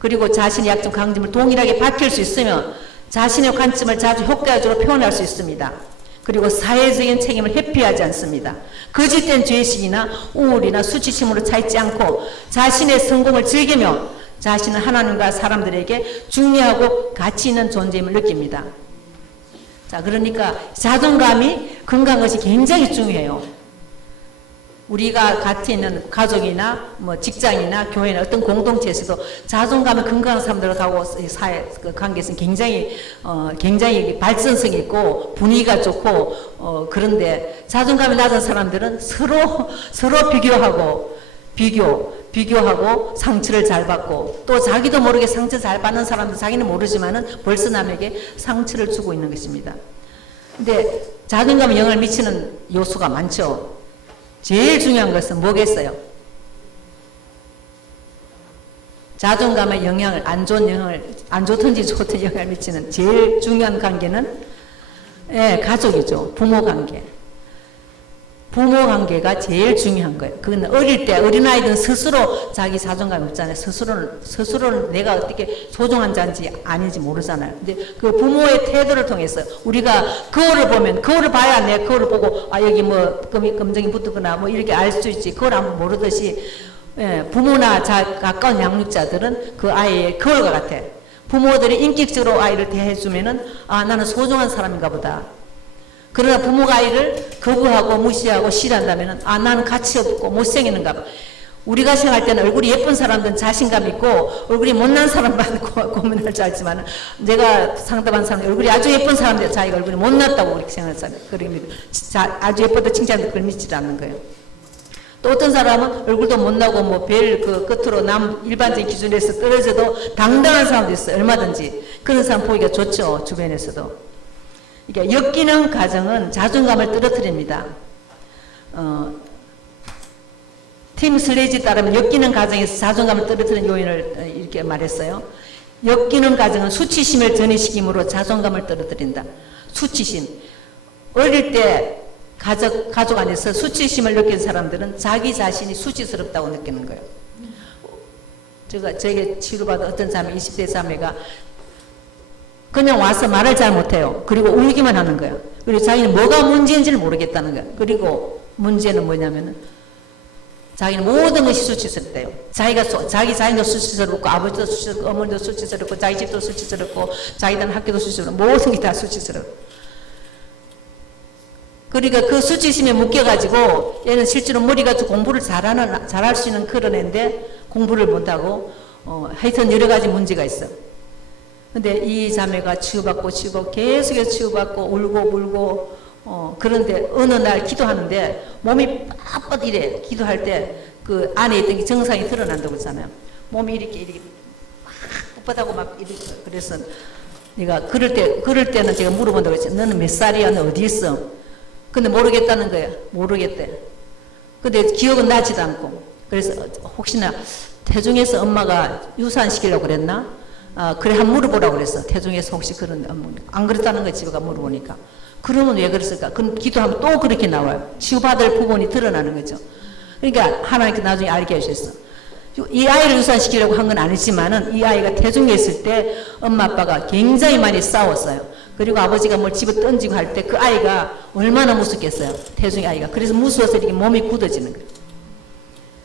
그리고 자신의 약점, 강점을 동일하게 밝힐 수 있으면 자신의 관점을 자주 효과적으로 표현할 수 있습니다. 그리고 사회적인 책임을 회피하지 않습니다. 거짓된 죄의식이나 우울이나 수치심으로 차있지 않고 자신의 성공을 즐기며 자신은 하나님과 사람들에게 중요하고 가치 있는 존재임을 느낍니다. 자, 그러니까 자존감이 건강한 것이 굉장히 중요해요. 우리가 같이 있는 가족이나 뭐 직장이나 교회나 어떤 공동체에서도 자존감이 건강한 사람들하고 사회 그 관계에서는 굉장히 발전성이 있고 분위기가 좋고 그런데 자존감이 낮은 사람들은 서로 비교하고 상처를 잘 받고 또 자기도 모르게 상처 잘 받는 사람도 자기는 모르지만은 벌써 남에게 상처를 주고 있는 것입니다. 근데 자존감에 영향을 미치는 요소가 많죠. 제일 중요한 것은 뭐겠어요? 자존감에 영향을, 안 좋든지 좋든 영향을 미치는 제일 중요한 관계는 가족이죠. 부모 관계. 부모 관계가 제일 중요한 거예요. 그건 어릴 때 어린아이들은 스스로 자기 자존감이 없잖아요. 스스로는 내가 어떻게 소중한 자인지 아닌지 모르잖아요. 근데 그 부모의 태도를 통해서 우리가 거울을 보면 거울을 봐야 내 거울을 보고 여기 뭐 검정이 붙었거나 뭐 이렇게 알 수 있지. 그걸 아무 모르듯이 부모나 가까운 양육자들은 그 아이의 거울과 같아. 부모들이 인격적으로 아이를 대해주면은 나는 소중한 사람인가 보다. 그러나 부모가 아이를 거부하고 무시하고 싫어한다면 나는 가치 없고 못생기는가 봐. 우리가 생각할 때는 얼굴이 예쁜 사람들은 자신감 있고 얼굴이 못난 사람만 고민할 줄 알지만 내가 상담한 사람 얼굴이 아주 예쁜 사람들 자기가 얼굴이 못났다고 그렇게 생각하잖아요. 아주 예뻐도 칭찬도 그걸 믿지 않는 거예요. 또 어떤 사람은 얼굴도 못나고 뭐 별 그 끝으로 일반적인 기준에서 떨어져도 당당한 사람도 있어요. 얼마든지. 그런 사람 보기가 좋죠. 주변에서도. 그러니까 엮이는 가정은 자존감을 떨어뜨립니다. 팀 슬레이지에 따르면 엮이는 가정에서 자존감을 떨어뜨리는 요인을 이렇게 말했어요. 엮이는 가정은 수치심을 전이시킴으로 자존감을 떨어뜨린다. 수치심. 어릴 때 가족 안에서 수치심을 느낀 사람들은 자기 자신이 수치스럽다고 느끼는 거예요. 저에게 치료받은 어떤 자매, 20대 자매가 그냥 와서 말을 잘 못해요. 그리고 울기만 하는 거예요. 그리고 자기는 뭐가 문제인지를 모르겠다는 거예요. 그리고 문제는 뭐냐면은 자기는 모든 것이 수치스럽대요. 자기 자신도 수치스럽고 아버지도 수치스럽고 어머니도 수치스럽고 자기 집도 수치스럽고 자기 다니는 학교도 수치스럽고 모든 게 다 수치스러워. 그러니까 그 수치심에 묶여가지고 얘는 실제로 머리가 공부를 잘할 수 있는 그런 애인데 공부를 못하고 하여튼 여러 가지 문제가 있어. 근데 이 자매가 치유받고 계속해서 치유받고 울고 그런데 어느 날 기도하는데 몸이 빳빳 이래. 기도할 때 그 안에 있던 게 정상이 드러난다고 그러잖아요. 몸이 이렇게 막 뻣뻣하고 막 이렇게. 그래서 내가 그럴 때는 제가 물어본다고 했지. 너는 몇 살이야? 너 어디 있어? 근데 모르겠다는 거야. 모르겠대. 근데 기억은 나지도 않고. 그래서 혹시나 태중에서 엄마가 유산시키려고 그랬나? 그래 한번 물어보라고 그랬어. 태중에서 혹시 안 그랬다는 거야. 집에 가 물어보니까. 그러면 왜 그랬을까? 그럼 기도하면 또 그렇게 나와요. 치유받을 부분이 드러나는 거죠. 그러니까 하나님께 나중에 알게 해주셨어. 이 아이를 유산시키려고 한 건 아니지만은 이 아이가 태중에 있을 때 엄마 아빠가 굉장히 많이 싸웠어요. 그리고 아버지가 뭘 집어 던지고 할 때 그 아이가 얼마나 무섭겠어요. 태중의 아이가. 그래서 무서워서 이렇게 몸이 굳어지는 거예요.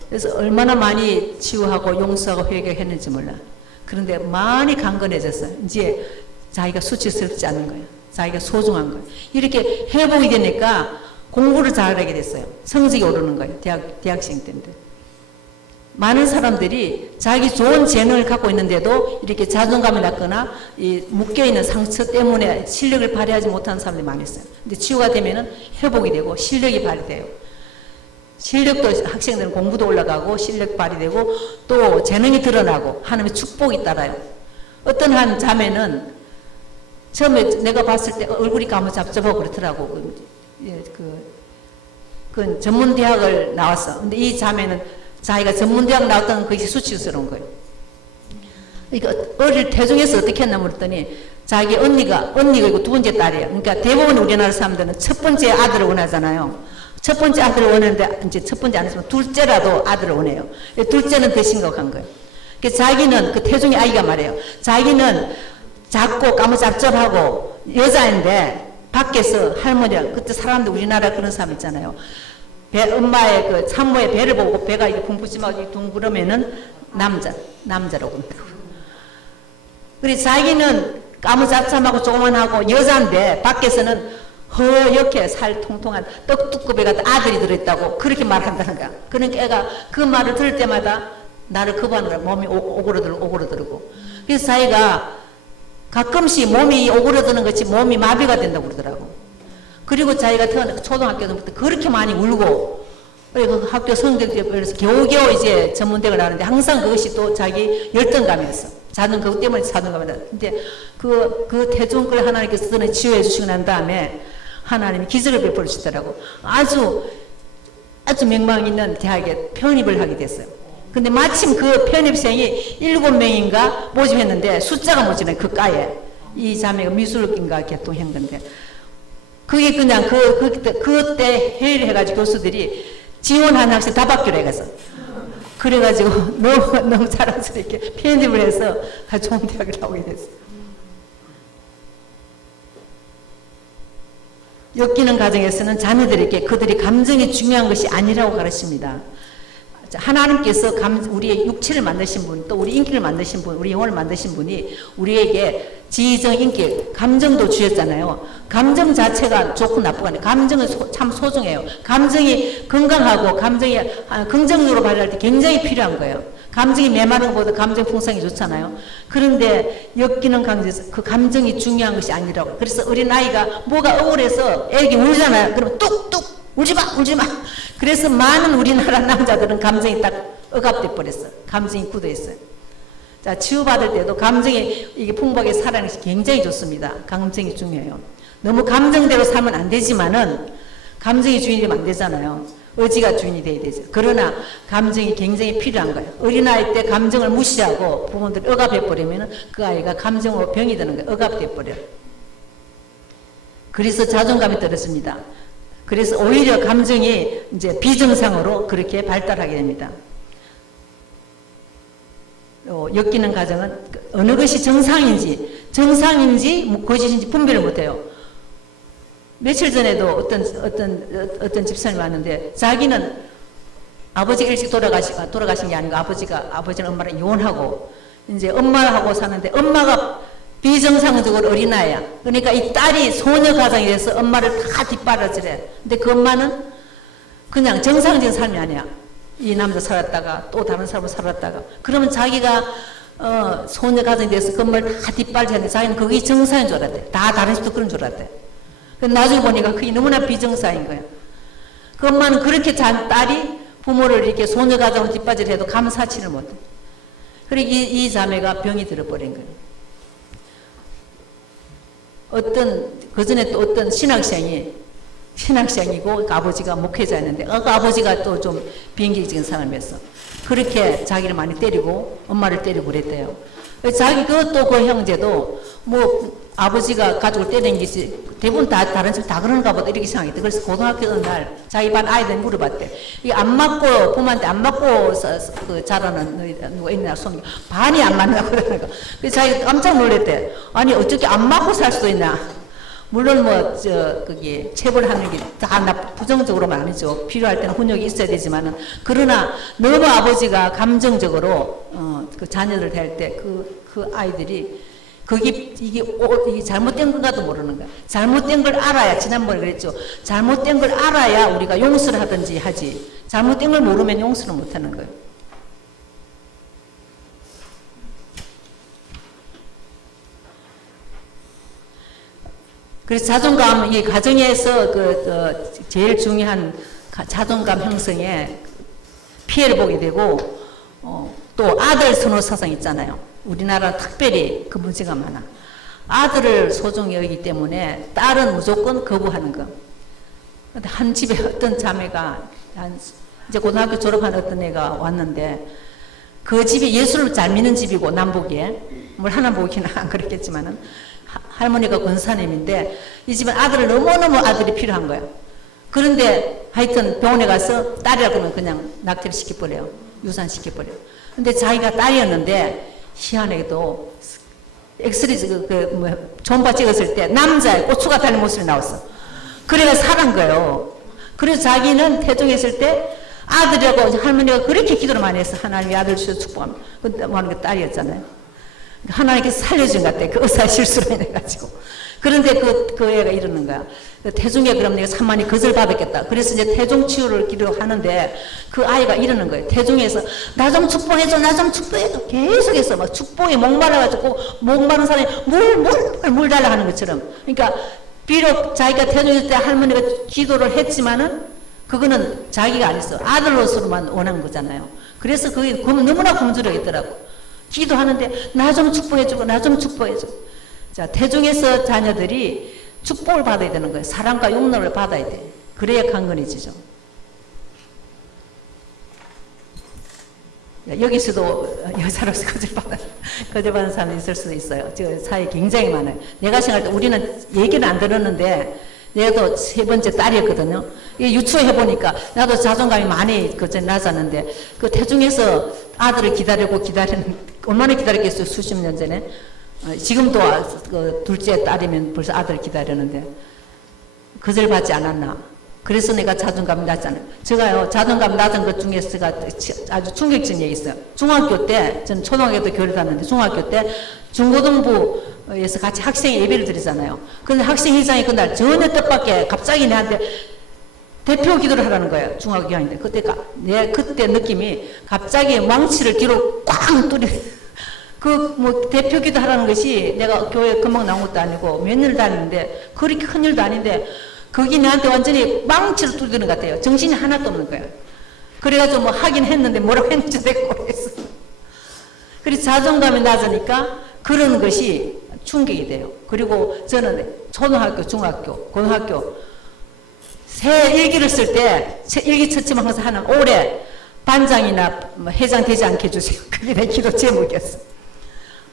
그래서 얼마나 많이 치유하고 용서하고 회개했는지 몰라. 그런데 많이 강건해졌어요. 이제 자기가 수치스럽지 않은 거예요. 자기가 소중한 거예요. 이렇게 회복이 되니까 공부를 잘하게 됐어요. 성적이 오르는 거예요. 대학생 때인데. 많은 사람들이 자기 좋은 재능을 갖고 있는데도 이렇게 자존감이 낮거나 묶여있는 상처 때문에 실력을 발휘하지 못하는 사람들이 많이 있어요. 근데 치유가 되면은 회복이 되고 실력이 발휘돼요. 실력도 학생들은 공부도 올라가고 실력 발휘되고 또 재능이 드러나고 하나님의 축복이 따라요. 어떤 한 자매는 처음에 내가 봤을 때 얼굴이 까무잡잡하고 그렇더라고. 그 전문대학을 나왔어. 근데 이 자매는 자기가 전문대학 나왔다는 것이 수치스러운 거예요. 그러니까 어릴 태중에서 어떻게 했나 물었더니 자기 언니가 있고 두 번째 딸이에요. 그러니까 대부분 우리나라 사람들은 첫 번째 아들을 원하잖아요. 첫 번째 아들을 원하는데 이제 첫 번째 안 했으면 둘째라도 아들을 원해요. 둘째는 더 심각한 거예요. 그러니까 자기는 그 태중의 아이가 말해요. 자기는 작고 까무잡잡하고 여자인데 밖에서 할머니랑 그때 사람들 우리나라 그런 사람 있잖아요. 엄마의 그 산모의 배를 보고 배가 이렇게 붕푸짐하게 둥그러면은 남자라고 한다고. 그래서 자기는 까무잡잡하고 조그만하고 여자인데 밖에서는 허옇게 살 통통한 떡두꺼비 같은 아들이 들어있다고 그렇게 말한다는 거야. 그러니까 애가 그 말을 들을 때마다 나를 거부하는 거야. 몸이 오그러들고. 그래서 자기가 가끔씩 몸이 오그러드는 것이 몸이 마비가 된다고 그러더라고. 그리고 자기가 초등학교 때부터 그렇게 많이 울고, 그리고 학교 성적에서 겨우겨우 이제 전문대학을 나왔는데 항상 그것이 또 자기 열등감이었어. 그것 때문에 자존감이다. 근데 그 태중걸 하나님께서 치유해 주시고 난 다음에 하나님이 기적을 베풀어 주시더라고. 아주 명망 있는 대학에 편입을 하게 됐어요. 근데 마침 그 편입생이 7명인가 모집했는데 숫자가 모자라요. 그 과에. 이 자매가 미술인가 개통한 건데. 그게 그냥 그때 회의를 해가지고 교수들이 지원한 학생 다 받기로 해가서. 그래가지고 너무 자랑스럽게 편입을 해서 아주 좋은 대학을 나오게 됐어요. 엮이는 과정에서는 자녀들에게 그들이 감정이 중요한 것이 아니라고 가르칩니다. 하나님께서 우리의 육체를 만드신 분, 또 우리 인기를 만드신 분, 우리 영혼을 만드신 분이 우리에게 지정, 인기, 감정도 주셨잖아요. 감정 자체가 좋고 나쁘고 아니에요. 감정은 참 소중해요. 감정이 건강하고 감정이 긍정적으로 발달할 때 굉장히 필요한 거예요. 감정이 메마른 것보다 감정 풍성이 좋잖아요. 그런데 엮이는 관계에서 그 감정이 중요한 것이 아니라고. 그래서 어린아이가 뭐가 억울해서 애기 울잖아요. 그러면 뚝뚝 울지 마. 그래서 많은 우리나라 남자들은 감정이 딱 억압돼 버렸어. 감정이 굳어있어요. 자, 치유받을 때도 감정이 이게 풍부하게 살아가는 것이 굉장히 좋습니다. 감정이 중요해요. 너무 감정대로 살면 안 되지만은 감정이 주인이 되면 안 되잖아요. 의지가 주인이 돼야 되죠. 그러나 감정이 굉장히 필요한 거예요. 어린아이 때 감정을 무시하고 부모들이 억압해버리면 그 아이가 감정으로 병이 드는 거예요. 억압돼버려요. 그래서 자존감이 떨어집니다. 그래서 오히려 감정이 이제 비정상으로 그렇게 발달하게 됩니다. 엮이는 과정은 어느 것이 정상인지 거짓인지 분별을 못해요. 며칠 전에도 어떤 집사님이 왔는데 자기는 아버지가 일찍 돌아가신 게 아니고 아버지는 엄마랑 이혼하고 이제 엄마하고 사는데 엄마가 비정상적으로 어린아이야. 그러니까 이 딸이 소녀 가정이 돼서 엄마를 다 뒷바라지래. 근데 그 엄마는 그냥 정상적인 삶이 아니야. 이 남자 살았다가 또 다른 사람을 살았다가 그러면 자기가 소녀 가정이 돼서 그 엄마를 다 뒷바라지는데 자기는 그게 정상인 줄 알았대. 다 다른 집도 그런 줄 알았대. 나중에 보니까 그게 너무나 비정상인 거예요. 그 엄마는 그렇게 딸이 부모를 이렇게 소녀 가정으로 뒷바지를 해도 감사치를 못해. 그리고 이 자매가 병이 들어버린 거예요. 그전에 또 어떤 신학생이고 그 아버지가 목회자였는데 그 아버지가 또 좀 비행기적인 사람이었어. 그렇게 자기를 많이 때리고 엄마를 때리고 그랬대요. 자기 그것도 그 형제도 뭐 아버지가 가족을 때리는지 대부분 다른 집 다 그런가 보다 이렇게 생각했대. 그래서 고등학교 어느 날 자기 반 아이들 물어봤대. 이게 안 맞고 부모한테 안 맞고 자라는 누가 있나 손 반이 안 맞는다고 그러는 거. 그래서 자기가 깜짝 놀랐대. 아니 어떻게 안 맞고 살 수도 있나? 물론 그게 체벌하는 게 다 부정적으로만 아니죠. 필요할 때는 훈육이 있어야 되지만은 그러나 너무 아버지가 감정적으로 그 자녀를 대할 때 그 아이들이 이게 잘못된 건가도 모르는 거야. 잘못된 걸 알아야, 지난번에 그랬죠. 잘못된 걸 알아야 우리가 용서를 하든지 하지. 잘못된 걸 모르면 용서를 못 하는 거예요. 그래서 자존감, 이 가정에서 제일 중요한 자존감 형성에 피해를 보게 되고, 또 아들 선호 사상 있잖아요. 우리나라 특별히 그 문제가 많아. 아들을 소중히 여기기 때문에 딸은 무조건 거부하는 거. 근데 한 집에 어떤 자매가 이제 고등학교 졸업한 어떤 애가 왔는데 그 집이 예수를 잘 믿는 집이고 남북에 뭘 하나 보기는 안 그랬겠지만은 할머니가 권사님인데 이 집은 아들을 너무너무 아들이 필요한 거야. 그런데 하여튼 병원에 가서 딸이라 그러면 그냥 낙태를 시켜버려요. 유산시켜버려요. 근데 자기가 딸이었는데 희한하게도 엑스레이 전파 찍었을 때 남자의 고추가 달린 모습이 나왔어. 그래가 살은 거예요. 그래서 자기는 태중했을 때 아들이라고 할머니가 그렇게 기도를 많이 했어. 하나님이 아들 주셔서 축복합니다. 근데 뭐 하는 게 딸이었잖아요. 하나님께서 살려준 것 같아. 그 의사 실수로 인해가지고. 그런데 그 애가 이러는 거야. 태중에 그럼 내가 3만이 것을 받았겠다. 그래서 이제 태중 치유를 기도하는데 그 아이가 이러는 거예요. 태중에서 나 좀 축복해줘, 나 좀 축복해줘. 계속해서 막 축복에 목말라가지고 목마른 사람이 물 달라 하는 것처럼. 그러니까 비록 자기가 태중일 때 할머니가 기도를 했지만은 그거는 자기가 안 했어. 아들로서만 원한 거잖아요. 그래서 그게 너무나 굶주려있더라고. 기도하는데 나 좀 축복해주고 나 좀 축복해줘. 자, 태중에서 자녀들이 축복을 받아야 되는 거예요. 사랑과 용서를 받아야 돼. 그래야 강건해지죠. 여기서도 여자로서 거절받는 사람이 있을 수도 있어요. 저 사회 굉장히 많아요. 내가 생각할 때 우리는 얘기는 안 들었는데 내가 세 번째 딸이었거든요. 유추해보니까 나도 자존감이 많이 낮았는데 그 태중에서 아들을 기다리는 얼마나 기다렸겠어요. 수십 년 전에. 지금도 그 둘째 딸이면 벌써 아들 기다렸는데 거절받지 않았나. 그래서 내가 자존감이 낮잖아요. 제가요 자존감 낮은 것 중에서 제가 아주 충격적인 얘기 있어요. 중학교 때, 저는 초등학교도 교회를 다녔는데 중학교 때 중고등부에서 같이 학생 예배를 드리잖아요. 그런데 학생회장이 그날 전혀 뜻밖의 갑자기 내한테 대표 기도를 하라는 거예요. 중학교 2학년 때. 그때 느낌이 갑자기 망치를 뒤로 꽝 뚫리. 대표 기도 하라는 것이 내가 교회 금방 나온 것도 아니고 몇 년을 다녔는데 그렇게 큰 일도 아닌데 거기 나한테 완전히 망치를 뚫리는 것 같아요. 정신이 하나도 없는 거예요. 그래가지고 뭐 하긴 했는데 뭐라고 했는지 내가 모르겠어. 그래서 자존감이 낮으니까 그런 것이 충격이 돼요. 그리고 저는 초등학교, 중학교, 고등학교 새 일기를 쓸 때 일기 처치만 항상 하는 올해 반장이나 회장 되지 않게 해주세요. 그게 내 기도 제목이었어.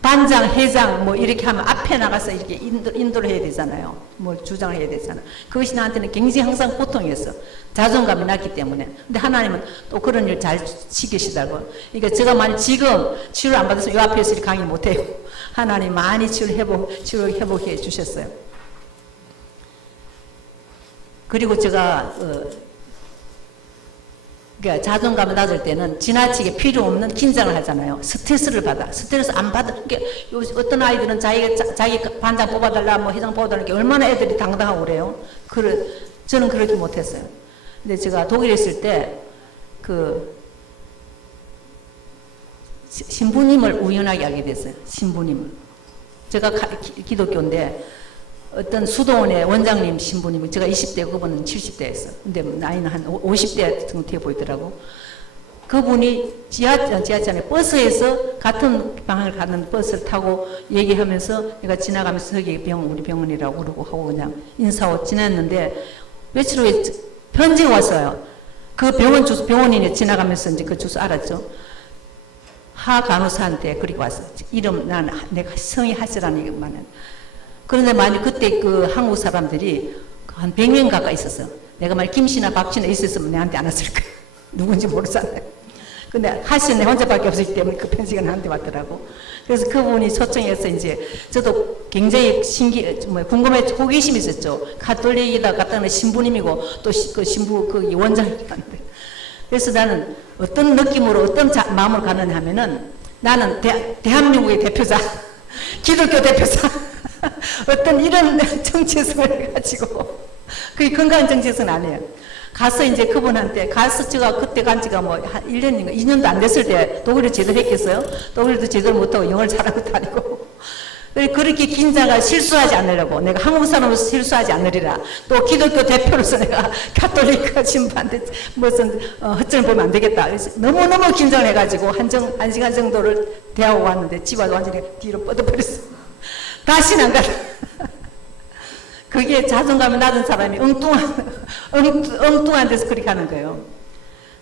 반장, 회장 뭐 이렇게 하면 앞에 나가서 이렇게 인도를 해야 되잖아요. 뭐 주장을 해야 되잖아. 그것이 나한테는 굉장히 항상 고통이었어. 자존감이 낮기 때문에. 근데 하나님은 또 그런 일 잘 지키시다고. 그러니까 제가 만약 지금 치료를 안 받아서 이 앞에서 이렇게 강의 못해요. 하나님 많이 치료를 회복해 주셨어요. 그리고 제가 그러니까 자존감이 낮을 때는 지나치게 필요 없는 긴장을 하잖아요. 스트레스를 받아. 스트레스 안 받아. 그러니까 어떤 아이들은 자기 반장 뽑아달라, 뭐 회장 뽑아달라, 얼마나 애들이 당당하고 그래요. 저는 그렇게 못했어요. 근데 제가 독일에 있을 때 신부님을 우연하게 알게 됐어요. 신부님을. 제가 기독교인데 어떤 수도원의 원장님 신부님이 제가 20대 그분은 70대였어. 근데 나이는 한 50대 정도 돼 보이더라고. 그분이 지하철에 버스에서 같은 방향을 가는 버스를 타고 얘기하면서 내가 지나가면서 저기 우리 병원이라고 그러고 하고 그냥 인사하고 지났는데 며칠 후에 편지가 왔어요. 그 병원인이 지나가면서 이제 그 주소 알았죠. 하 간호사한테 그리고 왔어요. 이름 내가 성이 하시라는 얘기만은. 그런데 만약 그때 그 한국 사람들이 한 100명 가까이 있었어. 내가 만약 김씨나 박씨나 있었으면 내한테 안 왔을 거야. 누군지 모르잖아요. 근데 하씨는 내 혼자밖에 없었기 때문에 그 편지가 나한테 왔더라고. 그래서 그분이 초청해서 이제 저도 굉장히 궁금해, 호기심이 있었죠. 가톨릭이다 갔다는 신부님이고 또 그 신부 그 원장이란데. 그래서 나는 어떤 느낌으로 어떤 마음을 가느냐 하면은 나는 대한민국의 대표자, 기독교 대표자, 어떤 이런 정체성을 가지고, 그게 건강한 정체성은 아니에요. 가서 이제 그분한테, 제가 그때 간 지가 뭐 한 1년인가 2년도 안 됐을 때 독일을 제대로 했겠어요? 독일도 제대로 못하고 영어를 잘한 것도 아니고. 그렇게 긴장을 실수하지 않으려고, 내가 한국 사람으로서 실수하지 않으리라. 또 기독교 대표로서 내가 가톨릭 신부한테 무슨 허점을 보면 안 되겠다. 그래서 너무너무 긴장을 해가지고 한 시간 정도를 대하고 왔는데 집 와서 완전히 뒤로 뻗어버렸어. 다시는 안 가라. 그게 자존감이 낮은 사람이 엉뚱한 데서 그렇게 하는 거예요.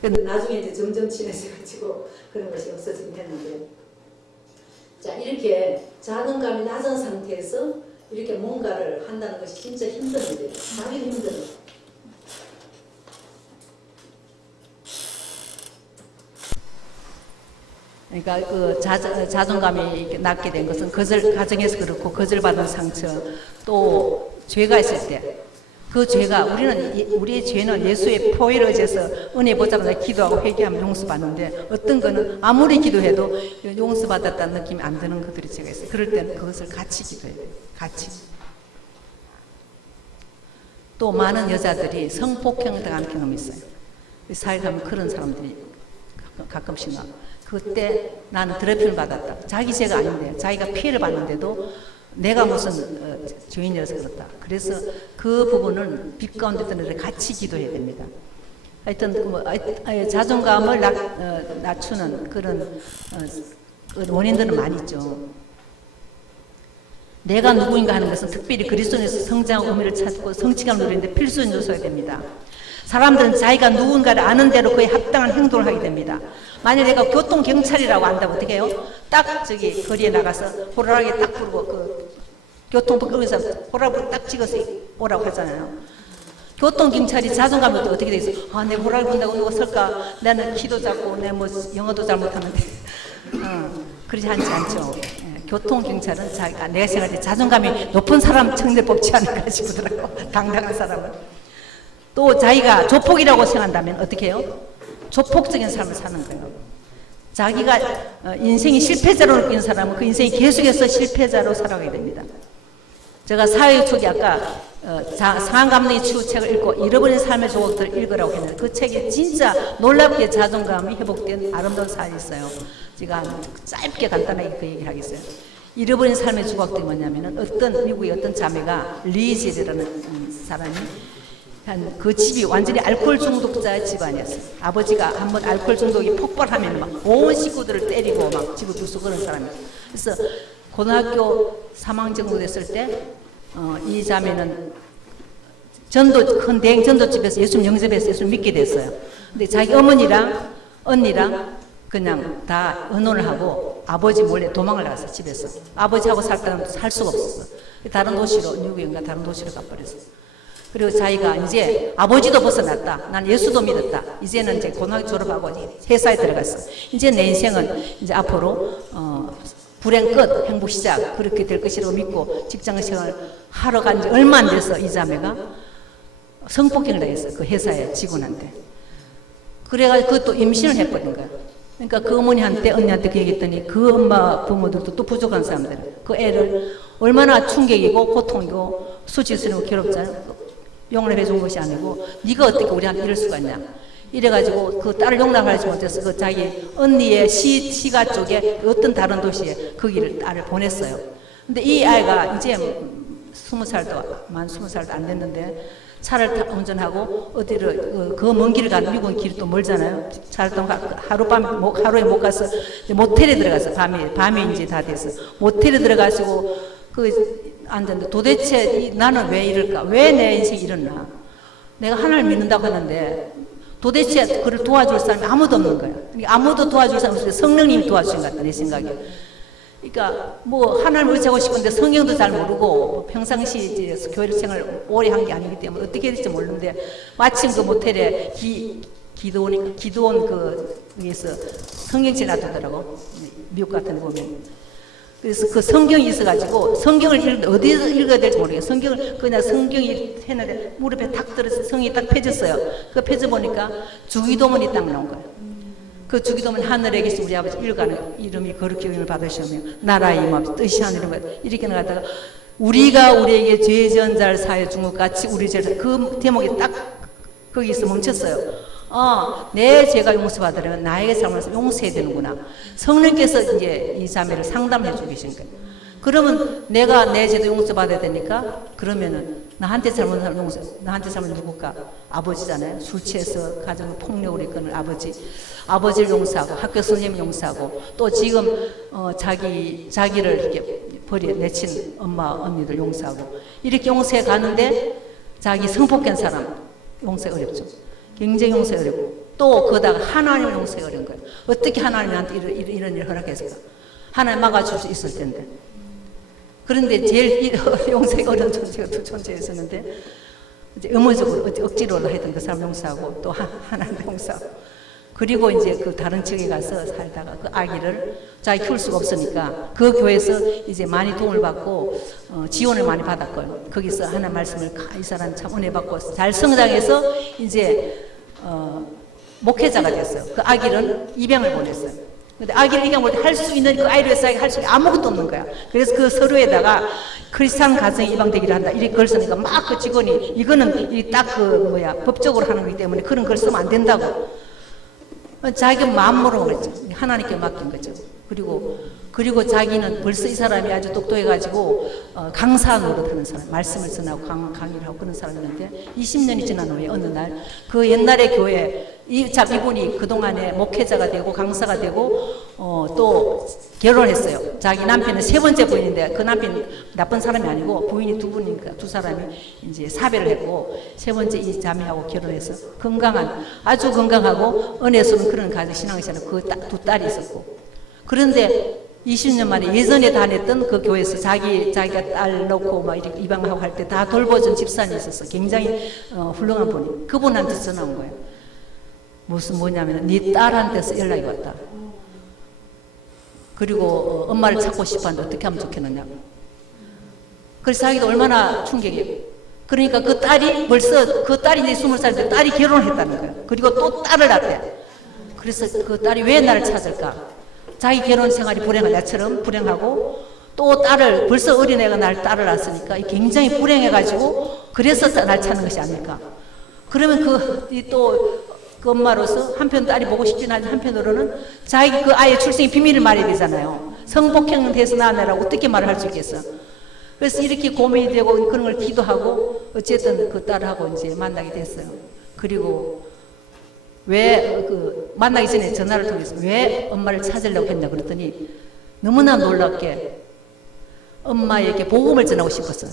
근데 나중에 이제 점점 친해져가지고 그런 것이 없어지긴 했는데. 자, 이렇게 자존감이 낮은 상태에서 이렇게 뭔가를 한다는 것이 진짜 힘든데, 자기도 힘들어. 그러니까 그 자존감이 이렇게 낮게 된 것은 거절 가정에서 그렇고 거절받은 상처, 또 죄가 있을 때 그 죄가 우리의 죄는 예수의 포를 의지해서 은혜 보자마자 기도하고 회개하면 용서받는데 어떤 거는 아무리 기도해도 용서받았다는 느낌이 안 드는 것들이 제가 있어요. 그럴 때는 그것을 같이 기도해야 돼요. 같이. 또 많은 여자들이 성폭행 당한 경험이 있어요. 사회 가면 그런 사람들이 가끔씩 나. 그때 나는 드래프를 받았다. 자기 죄가 아닌데 자기가 피해를 받는데도 내가 무슨 죄인이라서 그렇다. 그래서 그 부분은 빛 가운데 뜨는 같이 기도해야 됩니다. 하여튼 자존감을 낮추는 그런 원인들은 많이 있죠. 내가 누구인가 하는 것은 특별히 그리스도인에서 성장하고 의미를 찾고 성취감을 누리는데 필수인 요소가 됩니다. 사람들은 자기가 누군가를 아는 대로 그에 합당한 행동을 하게 됩니다. 만약 내가 교통경찰이라고 안다고 어떻게 해요? 딱 저기 거리에 나가서 호라라게 딱 부르고 그 교통법 그러면서 호라라게 딱 찍어서 오라고 하잖아요. 교통경찰이 자존감이 어떻게 돼 있어? 아, 내 호라를 본다고 누가 설까? 나는 키도 작고 내 뭐 영어도 잘 못하는데 그러지 않죠. 교통경찰은 자기가 내가 생각할 때 자존감이 높은 사람 청대 뽑지 않을까 싶더라고. 당당한 사람은. 또 자기가 조폭이라고 생각한다면 어떻게 해요? 조폭적인 삶을 사는 거예요. 자기가 인생이 실패자로 느끼는 사람은 그 인생이 계속해서 실패자로 살아가게 됩니다. 제가 사회 초기 아까 상한 감독의 추후 책을 읽고 잃어버린 삶의 조각들을 읽으라고 했는데 그 책에 진짜 놀랍게 자존감이 회복된 아름다운 사연이 있어요. 제가 짧게 간단하게 그 얘기를 하겠어요. 잃어버린 삶의 조각들이 뭐냐면은 어떤 미국의 어떤 자매가 리지라는 사람이 그 집이 완전히 알코올 중독자의 집안이었어요. 아버지가 한번 알코올 중독이 폭발하면 막 온 식구들을 때리고 막 집을 부수고 그런 사람이에요. 그래서 고등학교 3학년 정도 됐을 때 이 자매는 큰 대형 전도집에서 예수님 영접해서 예수님 믿게 됐어요. 근데 자기 어머니랑 언니랑 그냥 다 의논을 하고 아버지 몰래 도망을 나갔어요. 집에서. 아버지하고 살다가 살 수가 없었어. 다른 도시로 뉴욕인가 다른 도시로 가버렸어요. 그리고 자기가 이제 아버지도 벗어났다. 난 예수도 믿었다. 이제는 이제 고등학교 졸업하고 회사에 들어갔어. 이제 내 인생은 이제 앞으로 불행 끝, 행복 시작 그렇게 될 것이라고 믿고 직장 생활 하러 간 지 얼마 안 돼서 이 자매가 성폭행을 당했어요. 그 회사의 직원한테. 그래가지고 그것도 임신을 해버린 거야. 그러니까 그 어머니한테 언니한테 그 얘기했더니 그 엄마 부모들도 또 부족한 사람들 그 애를 얼마나 충격이고 고통이고 수치스러운 괴롭잖아요. 용납해 준 것이 아니고 네가 어떻게 우리한테 이럴 수가 있냐 이래가지고 그 딸을 용납하지 못해서 그 자기 언니의 시가 쪽에 어떤 다른 도시에 거기를 딸을 보냈어요. 근데 이 아이가 이제 20살도 만 20살도 안 됐는데 차를 운전하고 어디를 그 먼 길을 가는 미국 길이 또 멀잖아요. 차를 타고 하루에 못 가서 모텔에 들어가서 밤이 이제 다 돼서 모텔에 들어가시고 앉았는데 도대체 나는 왜 이럴까? 왜 내 인생이 이렇나? 내가 하나님을 믿는다고 하는데 도대체 그를 도와줄 사람이 아무도 없는 거야. 아무도 도와줄 사람이 없는데 성령님이 도와주신 것 같다 내 생각에. 그러니까 뭐 하나님을 의지하고 싶은데 성경도 잘 모르고 평상시 교회 생활을 오래 한 게 아니기 때문에 어떻게 해야 될지 모르는데 마침 그 모텔에 기도원 그 위에서 성경책 놔두더라고. 미국 같은 데 보면. 그래서 그 성경이 있어가지고 성경을 어디서 읽어야 될지 모르겠어요. 성경을 그냥 성경이 했는데 무릎에 탁 들어서 성이 딱 펴졌어요. 그 펴져 보니까 주기도문이 딱 나온 거예요. 그 주기도문 하늘에 계신 우리 아버지 일가는 이름이 거룩히 여김을 받으시며 나라의 임함 뜻이 하늘인 것 이렇게 나가다가 우리가 우리에게 죄 지은 자를 사하여 준 것 같이 우리 죄를 그 대목이 딱 거기서 멈췄어요. 내 죄가 용서받으려면 나에게 삶을 용서해야 되는구나. 성령께서 이제 이 자매를 상담해 주고 계신 거예요. 그러면 내가 내 죄도 용서받아야 되니까 그러면은 나한테 잘못한 사람 용서, 나한테 잘못 누굴까? 아버지잖아요. 술 취해서 가정을 폭력으로 이끄는 아버지를 용서하고 학교 선생님 용서하고 또 지금 자기를 이렇게 내친 엄마 언니들 용서하고 이렇게 용서해 가는데 자기 성폭행 사람 용서가 어렵죠. 굉장히 용서가 어렵고 또 거다가 하나님을 용서가 어려운 거예요. 어떻게 하나님한테 이런 일을 허락했을까? 하나님 막아줄 수 있을 텐데. 그런데 제일 용서가 어려운 존재가 두 존재였었는데 이제 의무적으로 억지로 하던 그 사람 용서하고 또 하나님 용서하고 그리고 이제 그 다른 지역에 가서 살다가 그 아기를 자기 키울 수가 없으니까 그 교회에서 이제 많이 도움을 받고 지원을 많이 받았고요. 거기서 하나님 말씀을 이 사람 참 은혜 받고 잘 성장해서 이제 목회자가 됐어요. 그 아기를 입양을 보냈어요. 근데 아기를 입양 볼 때 할 수 있는 그 아이를 위해서 할 수 있는 아무것도 없는 거야. 그래서 그 서류에다가 크리스찬 가정에 입양되기를 한다 이렇게 글 쓰니까 막 그 직원이 이거는 딱 그 법적으로 하는 거기 때문에 그런 글 쓰면 안 된다고. 자기가 마음으로 그랬죠. 하나님께 맡긴 거죠. 그리고 자기는 벌써 이 사람이 아주 똑똑해가지고 강사 노릇하는 사람, 말씀을 전하고 강의를 하고 그런 사람이었는데 20년이 지난 후에 어느 날 그 옛날의 교회 이분이 그동안에 목회자가 되고 강사가 되고 또 결혼했어요. 자기 남편은 세 번째 부인인데 그 남편 나쁜 사람이 아니고 부인이 두 분이니까 두 사람이 이제 사별을 했고 세 번째 이 자매하고 결혼해서 건강한 아주 건강하고 은혜스러운 그런 가정 신앙생활 그 두 딸이 있었고 그런데 20년 만에 예전에 다녔던 그 교회에서 자기가 딸 놓고 막 이렇게 입양하고 할 때 다 돌보준 집사님이 있었어. 굉장히 훌륭한 분이. 그분한테 전화 온 거예요. 뭐냐면 네 딸한테서 연락이 왔다. 그리고 엄마를 찾고 싶었는데 어떻게 하면 좋겠느냐고. 그래서 자기도 얼마나 충격이에요. 그러니까 그 딸이 벌써 그 딸이 이제 20살인데 딸이 결혼을 했다는 거예요. 그리고 또 딸을 낳대. 그래서 그 딸이 왜 나를 찾을까? 자기 결혼 생활이 불행한 나처럼 불행하고 또 딸을 벌써 어린애가 날 딸을 낳았으니까 굉장히 불행해가지고 그래서 날 찾는 것이 아닐까. 그러면 그 엄마로서 한편 딸이 보고 싶진 않지 한편으로는 자기 그 아이의 출생의 비밀을 말해야 되잖아요. 성폭행 돼서 낳아내라고 어떻게 말을 할 수 있겠어. 그래서 이렇게 고민이 되고 그런 걸 기도하고 어쨌든 그 딸하고 이제 만나게 됐어요. 그리고 왜 만나기 전에 전화를 통해서 왜 엄마를 찾으려고 했냐 그랬더니 너무나 놀랍게 엄마에게 복음을 전하고 싶었어요.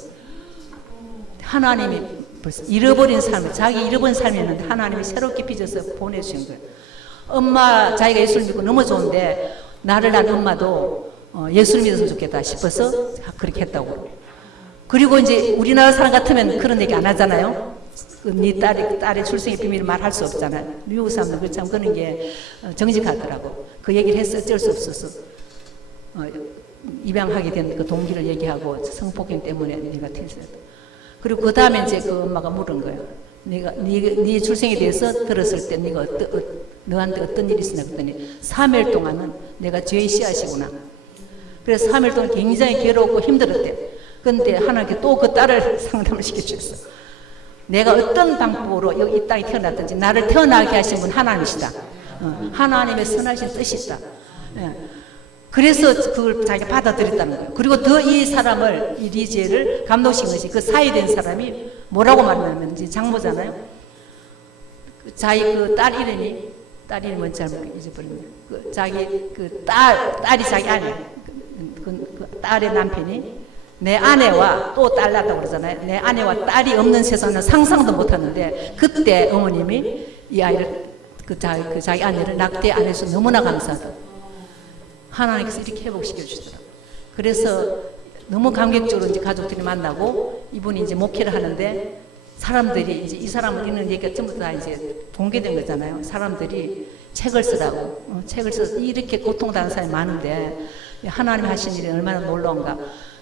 하나님이 벌써 잃어버린 삶을 자기 잃어버린 삶이었는데 하나님이 새롭게 빚어서 보내주신 거예요. 엄마 자기가 예수를 믿고 너무 좋은데 나를 낳은 엄마도 예수를 믿었으면 좋겠다 싶어서 그렇게 했다고. 그리고 이제 우리나라 사람 같으면 그런 얘기 안 하잖아요. 네 딸의 출생의 비밀을 말할 수 없잖아요. 미국 사람들 그렇지만 그런 게 정직하더라고. 그 얘기를 해서 어쩔 수 없어서 입양하게 된 그 동기를 얘기하고 성폭행 때문에 내가 퇴소했다. 그리고 그 다음에 이제 그 엄마가 물은 거예요. 네 출생에 대해서 들었을 때 네가 너한테 어떤 일이 있었냐 그랬더니 3일 동안은 내가 죄의 씨앗이구나. 그래서 3일 동안 굉장히 괴롭고 힘들었대. 그런데 하나님께 또 그 딸을 상담을 시켜주셨어. 내가 어떤 방법으로 여기 이 땅에 태어났든지 나를 태어나게 하신 분 하나님이시다. 하나님의 선하신 뜻이 있다. 그래서 그걸 자기가 받아들였다는 거예요. 그리고 더 이 사람을, 이 리지엘을 감동시킨 것이 그 사이된 사람이 뭐라고 말하냐면 이제 장모잖아요. 자기 그 딸 이름이 뭔지 잘 잊어버렸네. 딸이 자기 아내, 그 딸의 남편이 내 아내와 또 딸 낳았다고 그러잖아요. 내 아내와 딸이 없는 세상은 상상도 못하는데 그때 어머님이 이 아이를 자기 아내를 낙태 안 해서 너무나 감사하다. 하나님께서 이렇게 회복시켜 주시더라고요. 그래서 너무 감격적으로 이제 가족들이 만나고 이분이 이제 목회를 하는데 사람들이 이제 이 사람을 읽는 얘기가 전부 다 이제 공개된 거잖아요. 사람들이 책을 쓰라고 책을 써서 이렇게 고통당하는 사람이 많은데 하나님 하신 일이 얼마나 놀라운가.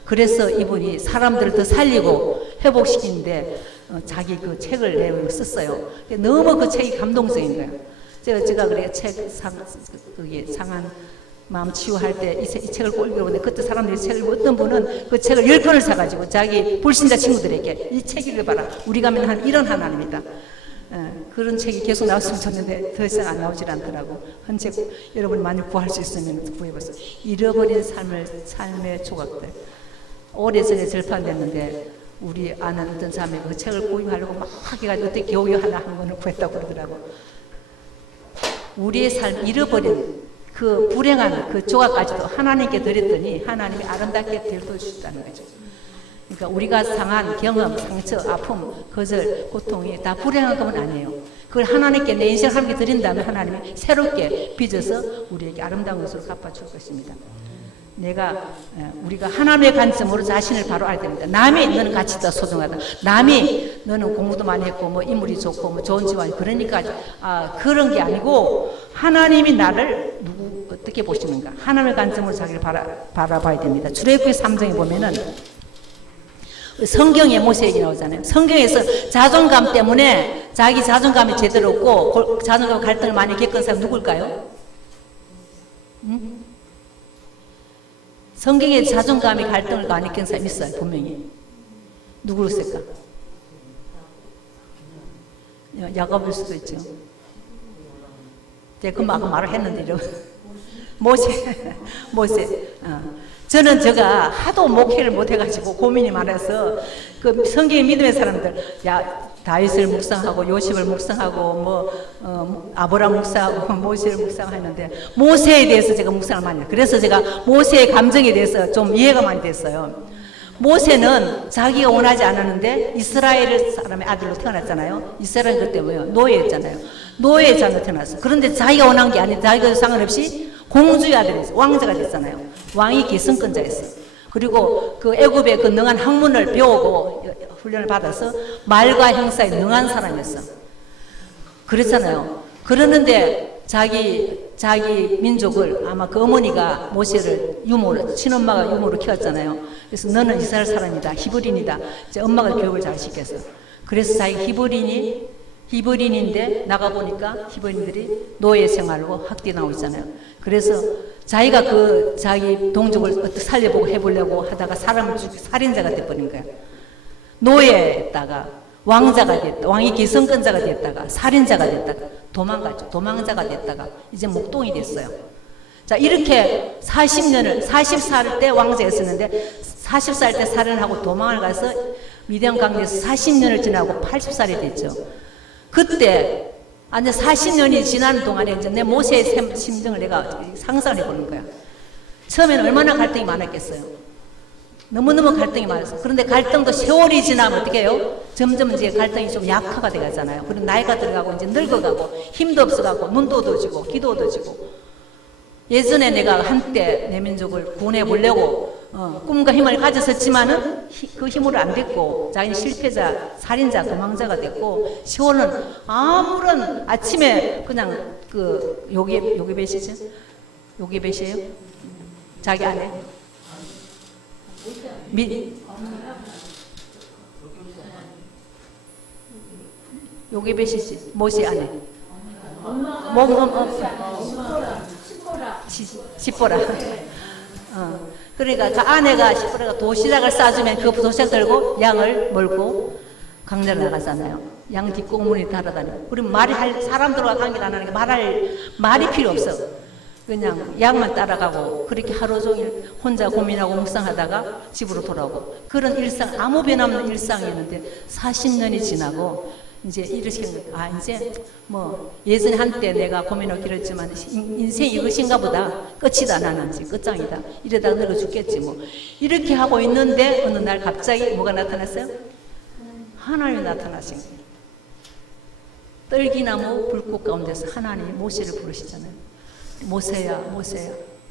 그래서 이분이 사람들을 더 살리고 회복시키는데 자기 그 책을 내고 썼어요. 너무 그 책이 감동적인 거예요. 제가 그래 상한 마음 치유할 때 이 책을 꼭 읽어보는데 그때 사람들이 책을 읽고 어떤 분은 그 책을 10권을 사가지고 자기 불신자 친구들에게 이 책 읽어봐라. 우리가 믿는 이런 하나님이다. 그런 책이 계속 나왔으면 좋겠는데 더 이상 안 나오질 않더라고. 헌책 여러분이 많이 구할 수 있으면 구해보세요. 잃어버린 삶의 조각들. 오래전에 절판됐는데 우리 아는 어떤 사람이 그 책을 구입하려고 막 해가지고 어떻게 겨우 하나 한 권을 구했다고 그러더라고. 우리의 삶 잃어버린 그 불행한 그 조각까지도 하나님께 드렸더니 하나님이 아름답게 되어주셨다는 거죠. 그러니까 우리가 상한 경험, 상처, 아픔, 거절, 고통이 다 불행한 건 아니에요. 그걸 하나님께 내 인생 하나님께 드린다면 하나님이 새롭게 빚어서 우리에게 아름다운 것으로 갚아줄 것입니다. 우리가 하나님의 관점으로 자신을 바로 알아야 됩니다. 남이 너는 가치다 소중하다. 남이 너는 공부도 많이 했고 뭐 인물이 좋고 뭐 좋은 집안 그러니까 그런 게 아니고 하나님이 나를 어떻게 보시는가? 하나님의 관점으로 자기를 바라봐야 됩니다. 출애굽기 3장에 보면은 성경에 모세 얘기 나오잖아요. 성경에서 자존감 때문에 자기 자존감이 제대로 없고 자존감 갈등을 많이 겪은 사람 누굴까요? 응? 성경에 자존감이 갈등을 많이 겪은 사람 있어요. 분명히. 누구였을까? 야곱일 수도 있죠. 제가 금방 말을 했는데 이러고. 모세. 저는 제가 하도 목회를 못해가지고 고민이 많아서 그 성경의 믿음의 사람들, 다윗을 묵상하고 요셉을 묵상하고 아브라함 묵상하고 모세를 묵상하는데 모세에 대해서 제가 묵상을 많이 해요. 그래서 제가 모세의 감정에 대해서 좀 이해가 많이 됐어요. 모세는 자기가 원하지 않았는데 이스라엘 사람의 아들로 태어났잖아요. 이스라엘 그때 뭐예요? 노예였잖아요. 노예의 자녀로 태어났어. 그런데 자기가 원한 게 아니라 자기가 상관없이 공주의 아들이었어. 왕자가 됐잖아요. 왕이 기성권자였어. 그리고 그 애굽의 그 능한 학문을 배우고 훈련을 받아서 말과 형사에 능한 사람이었어. 그랬잖아요. 그러는데 자기 민족을 아마 그 어머니가 모세를 유모로, 친엄마가 유모로 키웠잖아요. 그래서 너는 이스라엘 사람이다. 히브린이다. 이제 엄마가 교육을 잘 시켰어. 그래서 자기 히브린인데 나가보니까 히브린들이 노예 생활로 학대에 나오고 있잖아요. 그래서 자기가 자기 동족을 어떻게 살려보고 해보려고 하다가 사람을 죽이고 살인자가 돼버린 거야. 노예했다가 왕자가 됐다. 왕이 기성권자가 됐다가 살인자가 됐다가 도망가죠. 도망자가 됐다가 이제 목동이 됐어요. 자, 이렇게 40살 때 왕자였었는데 40살 때 살인하고 도망을 가서 미디안 강대에서 40년을 지나고 80살이 됐죠. 그때 아니 40년이 지나는 동안에 이제 내 모세의 심정을 내가 상상을 해보는 거야. 처음에는 얼마나 갈등이 많았겠어요. 너무너무 갈등이 많았어. 그런데 갈등도 세월이 지나면 어떻게 해요? 점점 이제 갈등이 좀 약화가 돼가잖아요. 그리고 나이가 들어가고 이제 늙어가고 힘도 없어가고 눈도 어두워지고 귀도 어두워지고. 예전에 내가 한때 내 민족을 구원해 보려고 꿈과 힘을 가졌었지만은 그 힘으로 안 됐고 자기는 실패자, 살인자, 도망자가 됐고 시온은 아무런 아침에 그냥 요게 몇이죠? 요게 몇이에요? 자기 아내 요게 몇이지? 모세 아내 시보라. 그러니까 그 아내가 시보라가 도시락을 싸주면 그 도시락 들고 양을 몰고 강제로 나가잖아요. 양 뒷공문이 달아다니고. 그리고 사람들과 관계를 안 하니까 말이 필요 없어. 그냥 양만 따라가고 그렇게 하루 종일 혼자 고민하고 묵상하다가 집으로 돌아오고 그런 일상, 아무 변함없는 일상이었는데 40년이 지나고 이제 이러시는 거예요. 이제 예전에 한때 내가 고민을 길었지만 인생이 이것인가 보다. 끝이다 나는 이제 끝장이다. 이러다가 늙어 죽겠지 뭐. 이렇게 하고 있는데 어느 날 갑자기 뭐가 나타났어요? 하나님이 나타나신 거예요. 떨기나무 불꽃 가운데서 하나님이 모세를 부르시잖아요. 모세야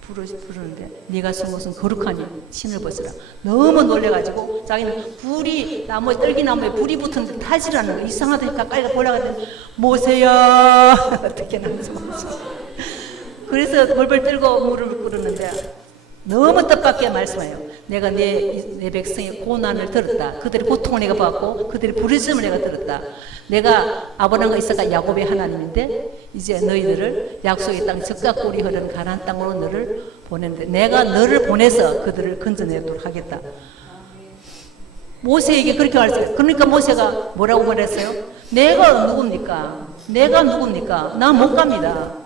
부르는데 네가 쓴 것은 거룩하니 신을 벗으라. 너무 놀래가지고 자기는 떨기나무에 불이 붙은 타지라는 거 이상하다 가까이 보려고 했더니 모세야 어떻게 나면서 그래서 벌벌 떨고 무릎을 꿇었는데 너무 뜻밖의 말씀해요. 내가 내 백성의 고난을 들었다. 그들의 고통을 내가 봤고 그들의 부르짖음을 내가 들었다. 내가 아브라함과 이삭과 야곱의 하나님인데 이제 너희들을 약속의 땅 젖과 꿀이 흐르는 가나안 땅으로 너를 보냈는데 내가 너를 보내서 그들을 건져내도록 하겠다. 모세에게 그렇게 말했어요. 그러니까 모세가 뭐라고 말했어요? 내가 누굽니까? 나 못 갑니다.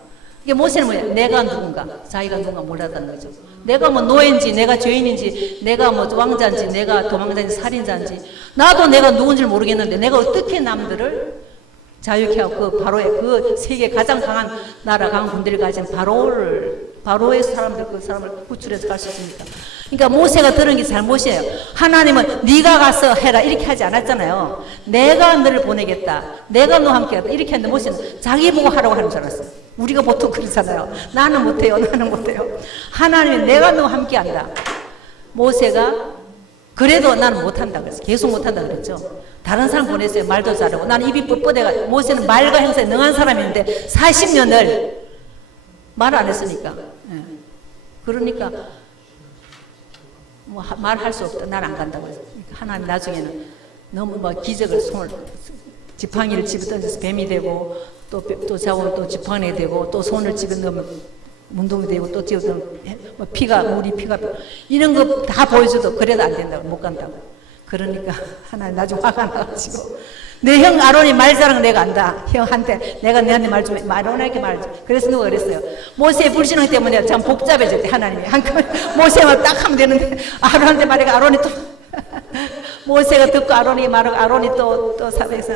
이게 모세는 뭐야? 내가 누군가? 자기가 누군가 몰랐다는 거죠. 내가 노예인지, 내가 죄인인지, 내가 왕자인지, 내가 도망자인지, 살인자인지, 나도 내가 누군지 모르겠는데, 내가 어떻게 남들을 자유케 하고 그 세계 가장 강한 나라, 강한 군대를 가진 바로의 사람들, 그 사람을 구출해서 갈 수 있습니까? 그러니까 모세가 들은 게 잘못이에요. 하나님은 네가 가서 해라 이렇게 하지 않았잖아요. 내가 너를 보내겠다. 내가 너와 함께 하다 이렇게 했는데 모세는 자기 보고 하라고 하는 줄 알았어요. 우리가 보통 그러잖아요. 나는 못해요. 나는 못해요. 하나님이 내가 너와 함께 한다. 모세가 그래도 나는 못한다 그랬어요. 계속 못한다 그랬죠. 다른 사람 보냈어요. 말도 잘하고. 나는 입이 뻣뻣해가 모세는 말과 행사에 능한 사람인데 40년을 말 안 했으니까. 그러니까 뭐 말할 수 없다. 난 안 간다고 했어요. 하나님 나중에는 너무 뭐 기적을 손을 지팡이를 집에 던져서 뱀이 되고 또 잡으면 또 지팡이 되고 또 손을 집에 넣으면 문동이 되고 또 찍어서 뭐 물이 피가 이런 거 다 보여줘도 그래도 안 된다고 못 간다고. 그러니까 하나님 나중에 화가 나가지고 내 형 아론이 말 잘하는 거 내가 안다. 형한테 내가 너한테 말 좀 아론에게 말하지. 그래서 누가 그랬어요. 모세의 불신앙 때문에 참 복잡해졌대 하나님이. 한꺼번에 모세만 딱 하면 되는데 아론한테 말해가 아론이 또 모세가 듣고 아론이 말하고 아론이 또 사백에서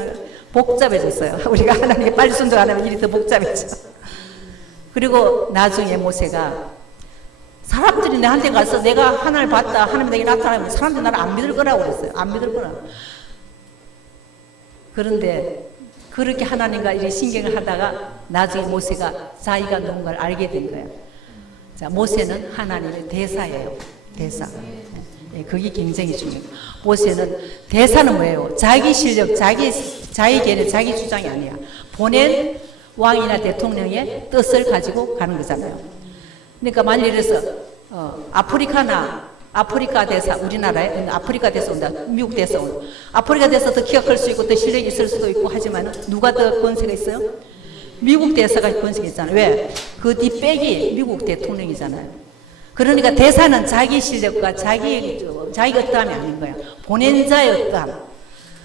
복잡해졌어요. 우리가 하나님께 빨리 순종 안 하면 일이 더 복잡해져. 그리고 나중에 모세가 사람들이 내한테 가서 내가 하나님을 봤다 하나님 내게 나타나면 사람들이 나를 안 믿을 거라고 그랬어요. 안 믿을 거라. 그런데 그렇게 하나님과 이렇게 신경을 하다가 나중에 모세가 자기가 누군가를 알게 된 거야. 자, 모세는 하나님의 대사예요. 대사. 그게 굉장히 중요해요. 모세는 대사는 뭐예요? 자기 실력, 자기 계획, 자기 주장이 아니야. 보낸 왕이나 대통령의 뜻을 가지고 가는 거잖아요. 그러니까 만일 이래서 아프리카 대사, 우리나라에 아프리카 대사 온다. 미국 대사 온다. 아프리카 대사 더 키가 클 수 있고 더 실력이 있을 수도 있고 하지만 누가 더 권세가 있어요? 미국 대사가 권세가 있잖아요. 왜? 그 뒷백이 미국 대통령이잖아요. 그러니까 대사는 자기 실력과 자기 어떠함이 아닌 거야. 보낸 자의 어떠함.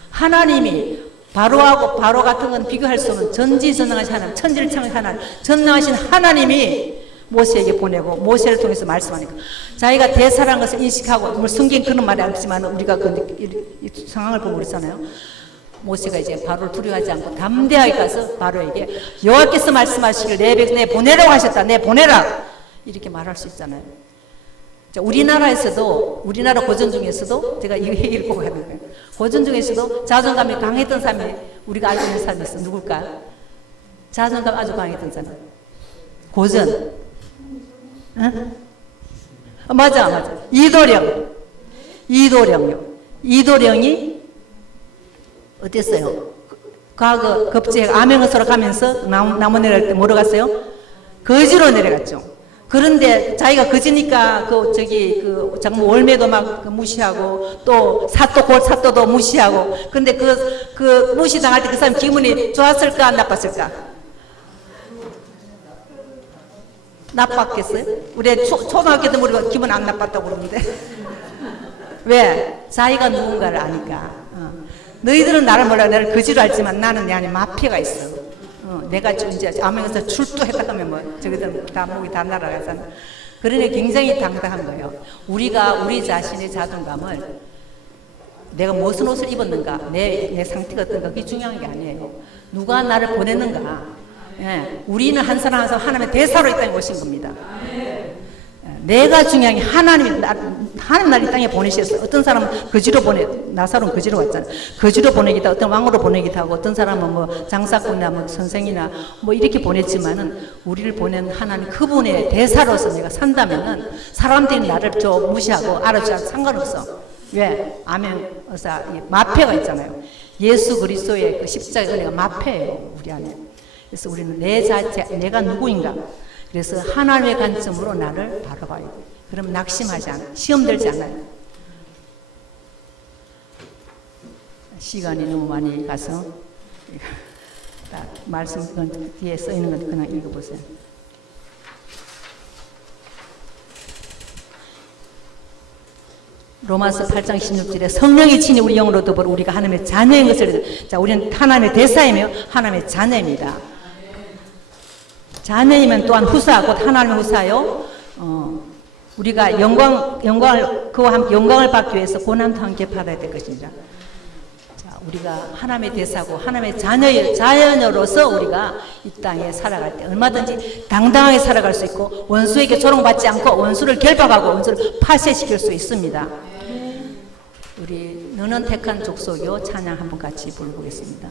하나님이 바로 같은 건 비교할 수 없는 전지전능하신 하나님, 천지를 창조하신 하나님, 전능하신 하나님이 모세에게 보내고 모세를 통해서 말씀하니까 자기가 대사라는 것을 인식하고 뭐 성경 그런 말이 없지만 우리가 이 상황을 보고 그렇잖아요. 모세가 이제 바로를 두려워하지 않고 담대하게 가서 바로에게 여호와께서 말씀하시길 내 보내라고 하셨다. 내 보내라. 이렇게 말할 수 있잖아요. 자, 우리나라 고전 중에서도 제가 이 얘기를 보고 하는 거예요. 고전 중에서도 자존감이 강했던 사람이 우리가 알고 있는 사람이 있어. 누굴까? 자존감 아주 강했던 사람. 고전. 응? 맞아. 이도령이 어땠어요? 과거 급제 암행어사로 가면서 나무 내려갈 때 뭐로 갔어요? 거지로 내려갔죠. 그런데 자기가 거지니까 장모 월매도 막 무시하고 또 사또도 무시하고. 근데 그 무시당할 때 그 사람 기분이 좋았을까 나빴을까? 나빴겠어요? 우리 초등학교 때 우리가 기분 안 나빴다고 그러는데. 왜? 자기가 누군가를 아니까. 너희들은 나를 몰라. 나를 거지로 알지만 나는 내 안에 마피아가 있어. 내가 이제 암행에서 출두했다 하면 뭐 저기들 다 목이 다 날아가잖아. 그러니 굉장히 당당한 거예요. 우리가 우리 자신의 자존감을 내가 무슨 옷을 입었는가, 내 상태가 어떤가 그게 중요한 게 아니에요. 누가 나를 보냈는가. 예, 우리는 한 사람 한 사람 하나님의 대사로 이 땅에 오신 겁니다. 내가 중요한 게 하나님 나를 이 땅에 보내셨어요. 어떤 사람은 거지로 나사로는 거지로 왔잖아요. 거지로 보내기도 하고, 어떤 왕으로 보내기도 하고, 어떤 사람은 뭐 장사꾼이나 뭐 선생이나 뭐 이렇게 보냈지만은 우리를 보낸 하나님 그분의 대사로서 내가 산다면은 사람들이 나를 무시하고 알아주지 않아도 상관없어. 왜? 암행어사 마패가 있잖아요. 예수 그리스도의 그 십자가 은혜가 마패예요, 우리 안에. 그래서 우리는 내가 누구인가? 그래서 하나님의 관점으로 나를 바라봐야 돼. 그럼 낙심하지 않아. 시험 들지 않아요. 시간이 너무 많이 가서 말씀 뒤에 써 있는 것 그냥 읽어보세요. 로마서 8장 16절에 성령이 친히 우리 영으로 더불어 우리가 하나님의 자녀인 것을. 자, 우리는 하나님의 대사이며 하나님의 자녀입니다. 자녀이면 또한 후사, 곧 하나님의 후사요. 우리가 그와 함께 영광을 받기 위해서 고난도 함께 받아야 될 것입니다. 자, 우리가 하나님의 대사고 하나님의 자녀로서 우리가 이 땅에 살아갈 때 얼마든지 당당하게 살아갈 수 있고 원수에게 조롱받지 않고 원수를 결박하고 원수를 파쇄시킬 수 있습니다. 우리 너는 택한 족속이요 찬양 한번 같이 불러보겠습니다.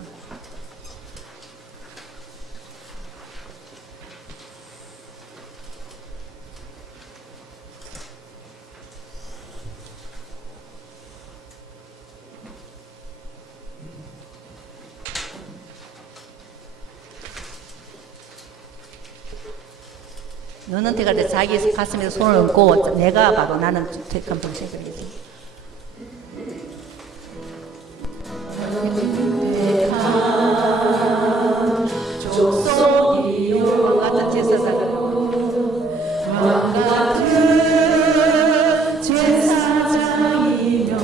너는 택할 때 자기 가슴에 손을 얹고 내가 바로 나는 택한 백성이다. 족속이요 같은 제사장이요 같은 제사장이요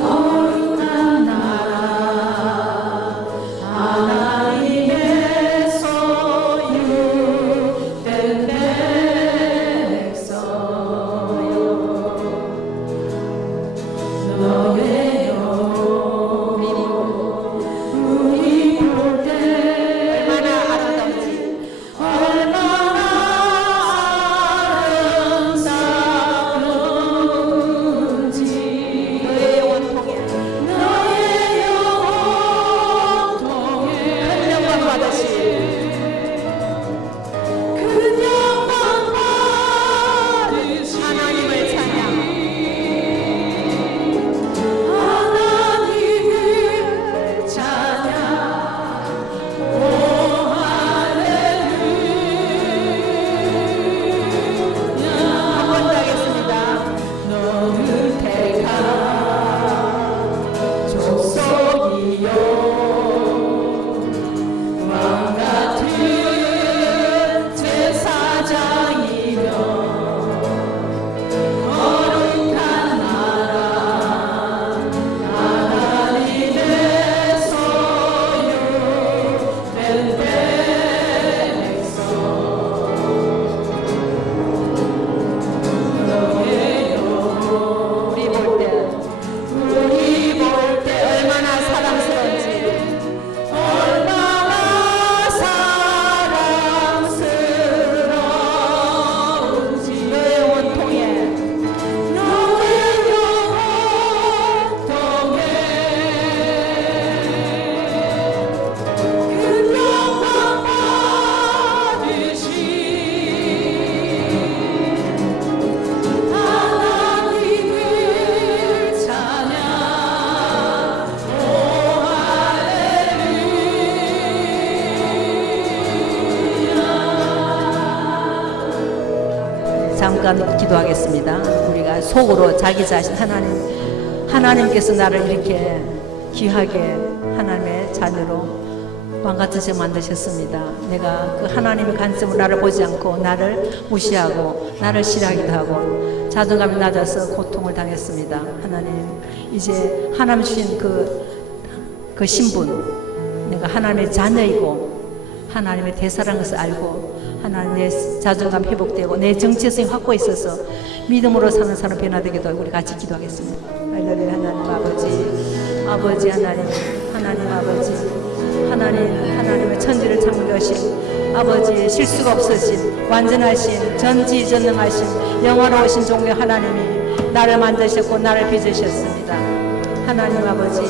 거룩한 나라 하나님의 소유된 백성이요 너의 우리 볼 때 얼마나 아름다운지 얼마나 아름다운지 너의 영원 통해 큰 영광 받으시 하나님을 찬양 우리 볼 때 얼마나 사랑스러운지 얼마나 사랑스러운지 너의 영원 통해 큰 영광 받으시 하나님을 찬양 오 할렐루야. 잠깐 기도하겠습니다. 우리가 속으로 자기 자신 하나님께서 나를 이렇게 귀하게 하나님의 자녀로 왕같은 자 만드셨습니다. 내가 그 하나님의 관점으로 나를 보지 않고 나를 무시하고 나를 싫어하기도 하고 자존감이 낮아서 고통을 당했습니다. 하나님 이제 하나님 주신 그 신분 내가 하나님의 자녀이고 하나님의 대사라는 것을 알고 하나님 내 자존감 회복되고 내 정체성이 확고해 있어서 믿음으로 사는 사람 변화되게 도와주고 우리 같이 기도하겠습니다. 할렐루야. 하나님 아버지 하나님 아버지 하나님의 천지를 창조하신 아버지 실수가 없으신 완전하신 전지전능하신 영원하신 종교 하나님이 나를 만드셨고 나를 빚으셨습니다. 하나님 아버지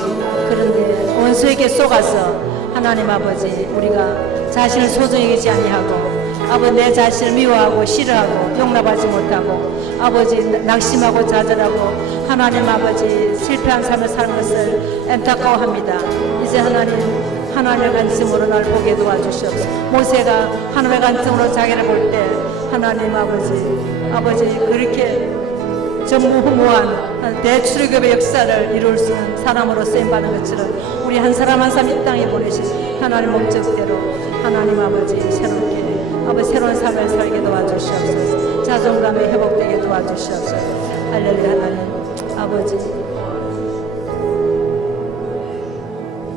그런데 원수에게 속아서 하나님 아버지 우리가 자신을 소중히 여기지 아니하고 아버지 내 자신을 미워하고 싫어하고 용납하지 못하고 아버지 낙심하고 좌절하고 하나님 아버지 실패한 삶을 사는 것을 안타까워합니다. 이제 하나님의 관점으로 날 보게 도와주시옵소서. 모세가 하나님의 관점으로 자기를 볼 때 하나님 아버지 그렇게 전무후무한 대출급의 역사를 이룰 수 있는 사람으로 쓰임받는 것처럼 우리 한 사람 한 사람 이 땅에 보내신 하나님 목적대로 하나님 아버지 새롭게 아버지 새로운 삶을 살게 도와주시옵소서. 자존감이 회복되게 도와주시옵소서. 할렐루야. 하나님 아버지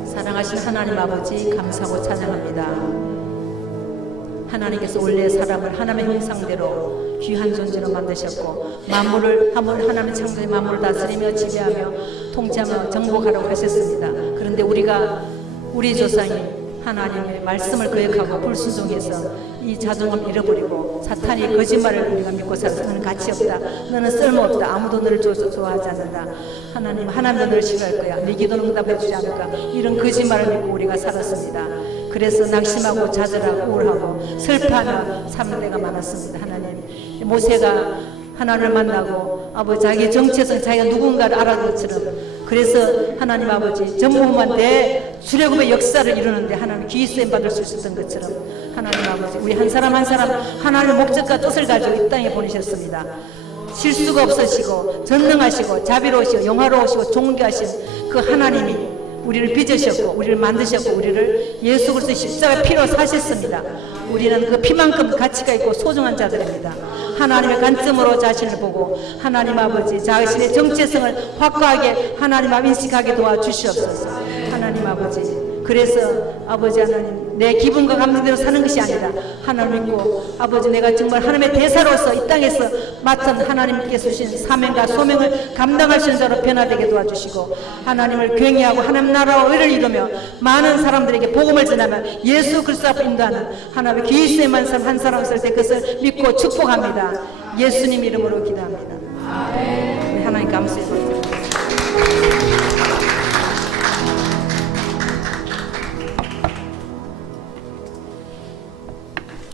사랑하신 하나님 아버지 감사하고 찬양합니다. 하나님께서 원래 사람을 하나님의 형상대로 귀한 존재로 만드셨고 만물을 하나님의 창조의 만물을 다스리며 지배하며 통치하며 정복하라고 하셨습니다. 그런데 우리 조상이 하나님의 말씀을 거역하고 불순종해서 이 자존감 잃어버리고 사탄이 거짓말을 우리가 믿고 살아서 너는 가치 없다, 너는 쓸모없다, 아무도 너를 좋아하지 않는다, 하나님도 너를 싫어할 거야, 네 기도는 응답해 주지 않을까, 이런 거짓말을 믿고 우리가 살았습니다. 그래서 낙심하고 좌절하고 우울하고 슬퍼하는 사는 때가 많았습니다. 하나님, 모세가 하나님을 만나고 아버지 자기 정체성, 자기가 누군가를 알아본 것처럼, 그래서 하나님 아버지 전무후무한 대출애굽의 역사를 이루는데 하나님 기회쓰임 받을 수 있었던 것처럼 하나님 아버지 우리 한 사람 한 사람 하나님의 목적과 뜻을 가지고 이 땅에 보내셨습니다. 실수가 없으시고 전능하시고 자비로우시고 영화로우시고 존귀하신 그 하나님이 우리를 빚으셨고 우리를 만드셨고 우리를 예수 그리스도 십자가 피로 사셨습니다. 우리는 그 피만큼 가치가 있고 소중한 자들입니다. 하나님의 관점으로 자신을 보고 하나님 아버지 자신의 정체성을 확고하게 하나님 앞 인식하게 도와주시옵소서. 하나님 아버지, 그래서 아버지 하나님 내 기분과 감정대로 사는 것이 아니라 하나님 믿고 아버지 내가 정말 하나님의 대사로서 이 땅에서 맡은 하나님께서 주신 사명과 소명을 감당할 수 있는 자로 변화되게 도와주시고 하나님을 경외하고 하나님 나라와 의를 이루며 많은 사람들에게 복음을 전하며 예수 그리스도 앞에 인도하는 하나님의 기회쓰임한 사람 한 사람 있을 때 그것을 믿고 축복합니다. 예수님 이름으로 기도합니다. 하나님 감사합니다.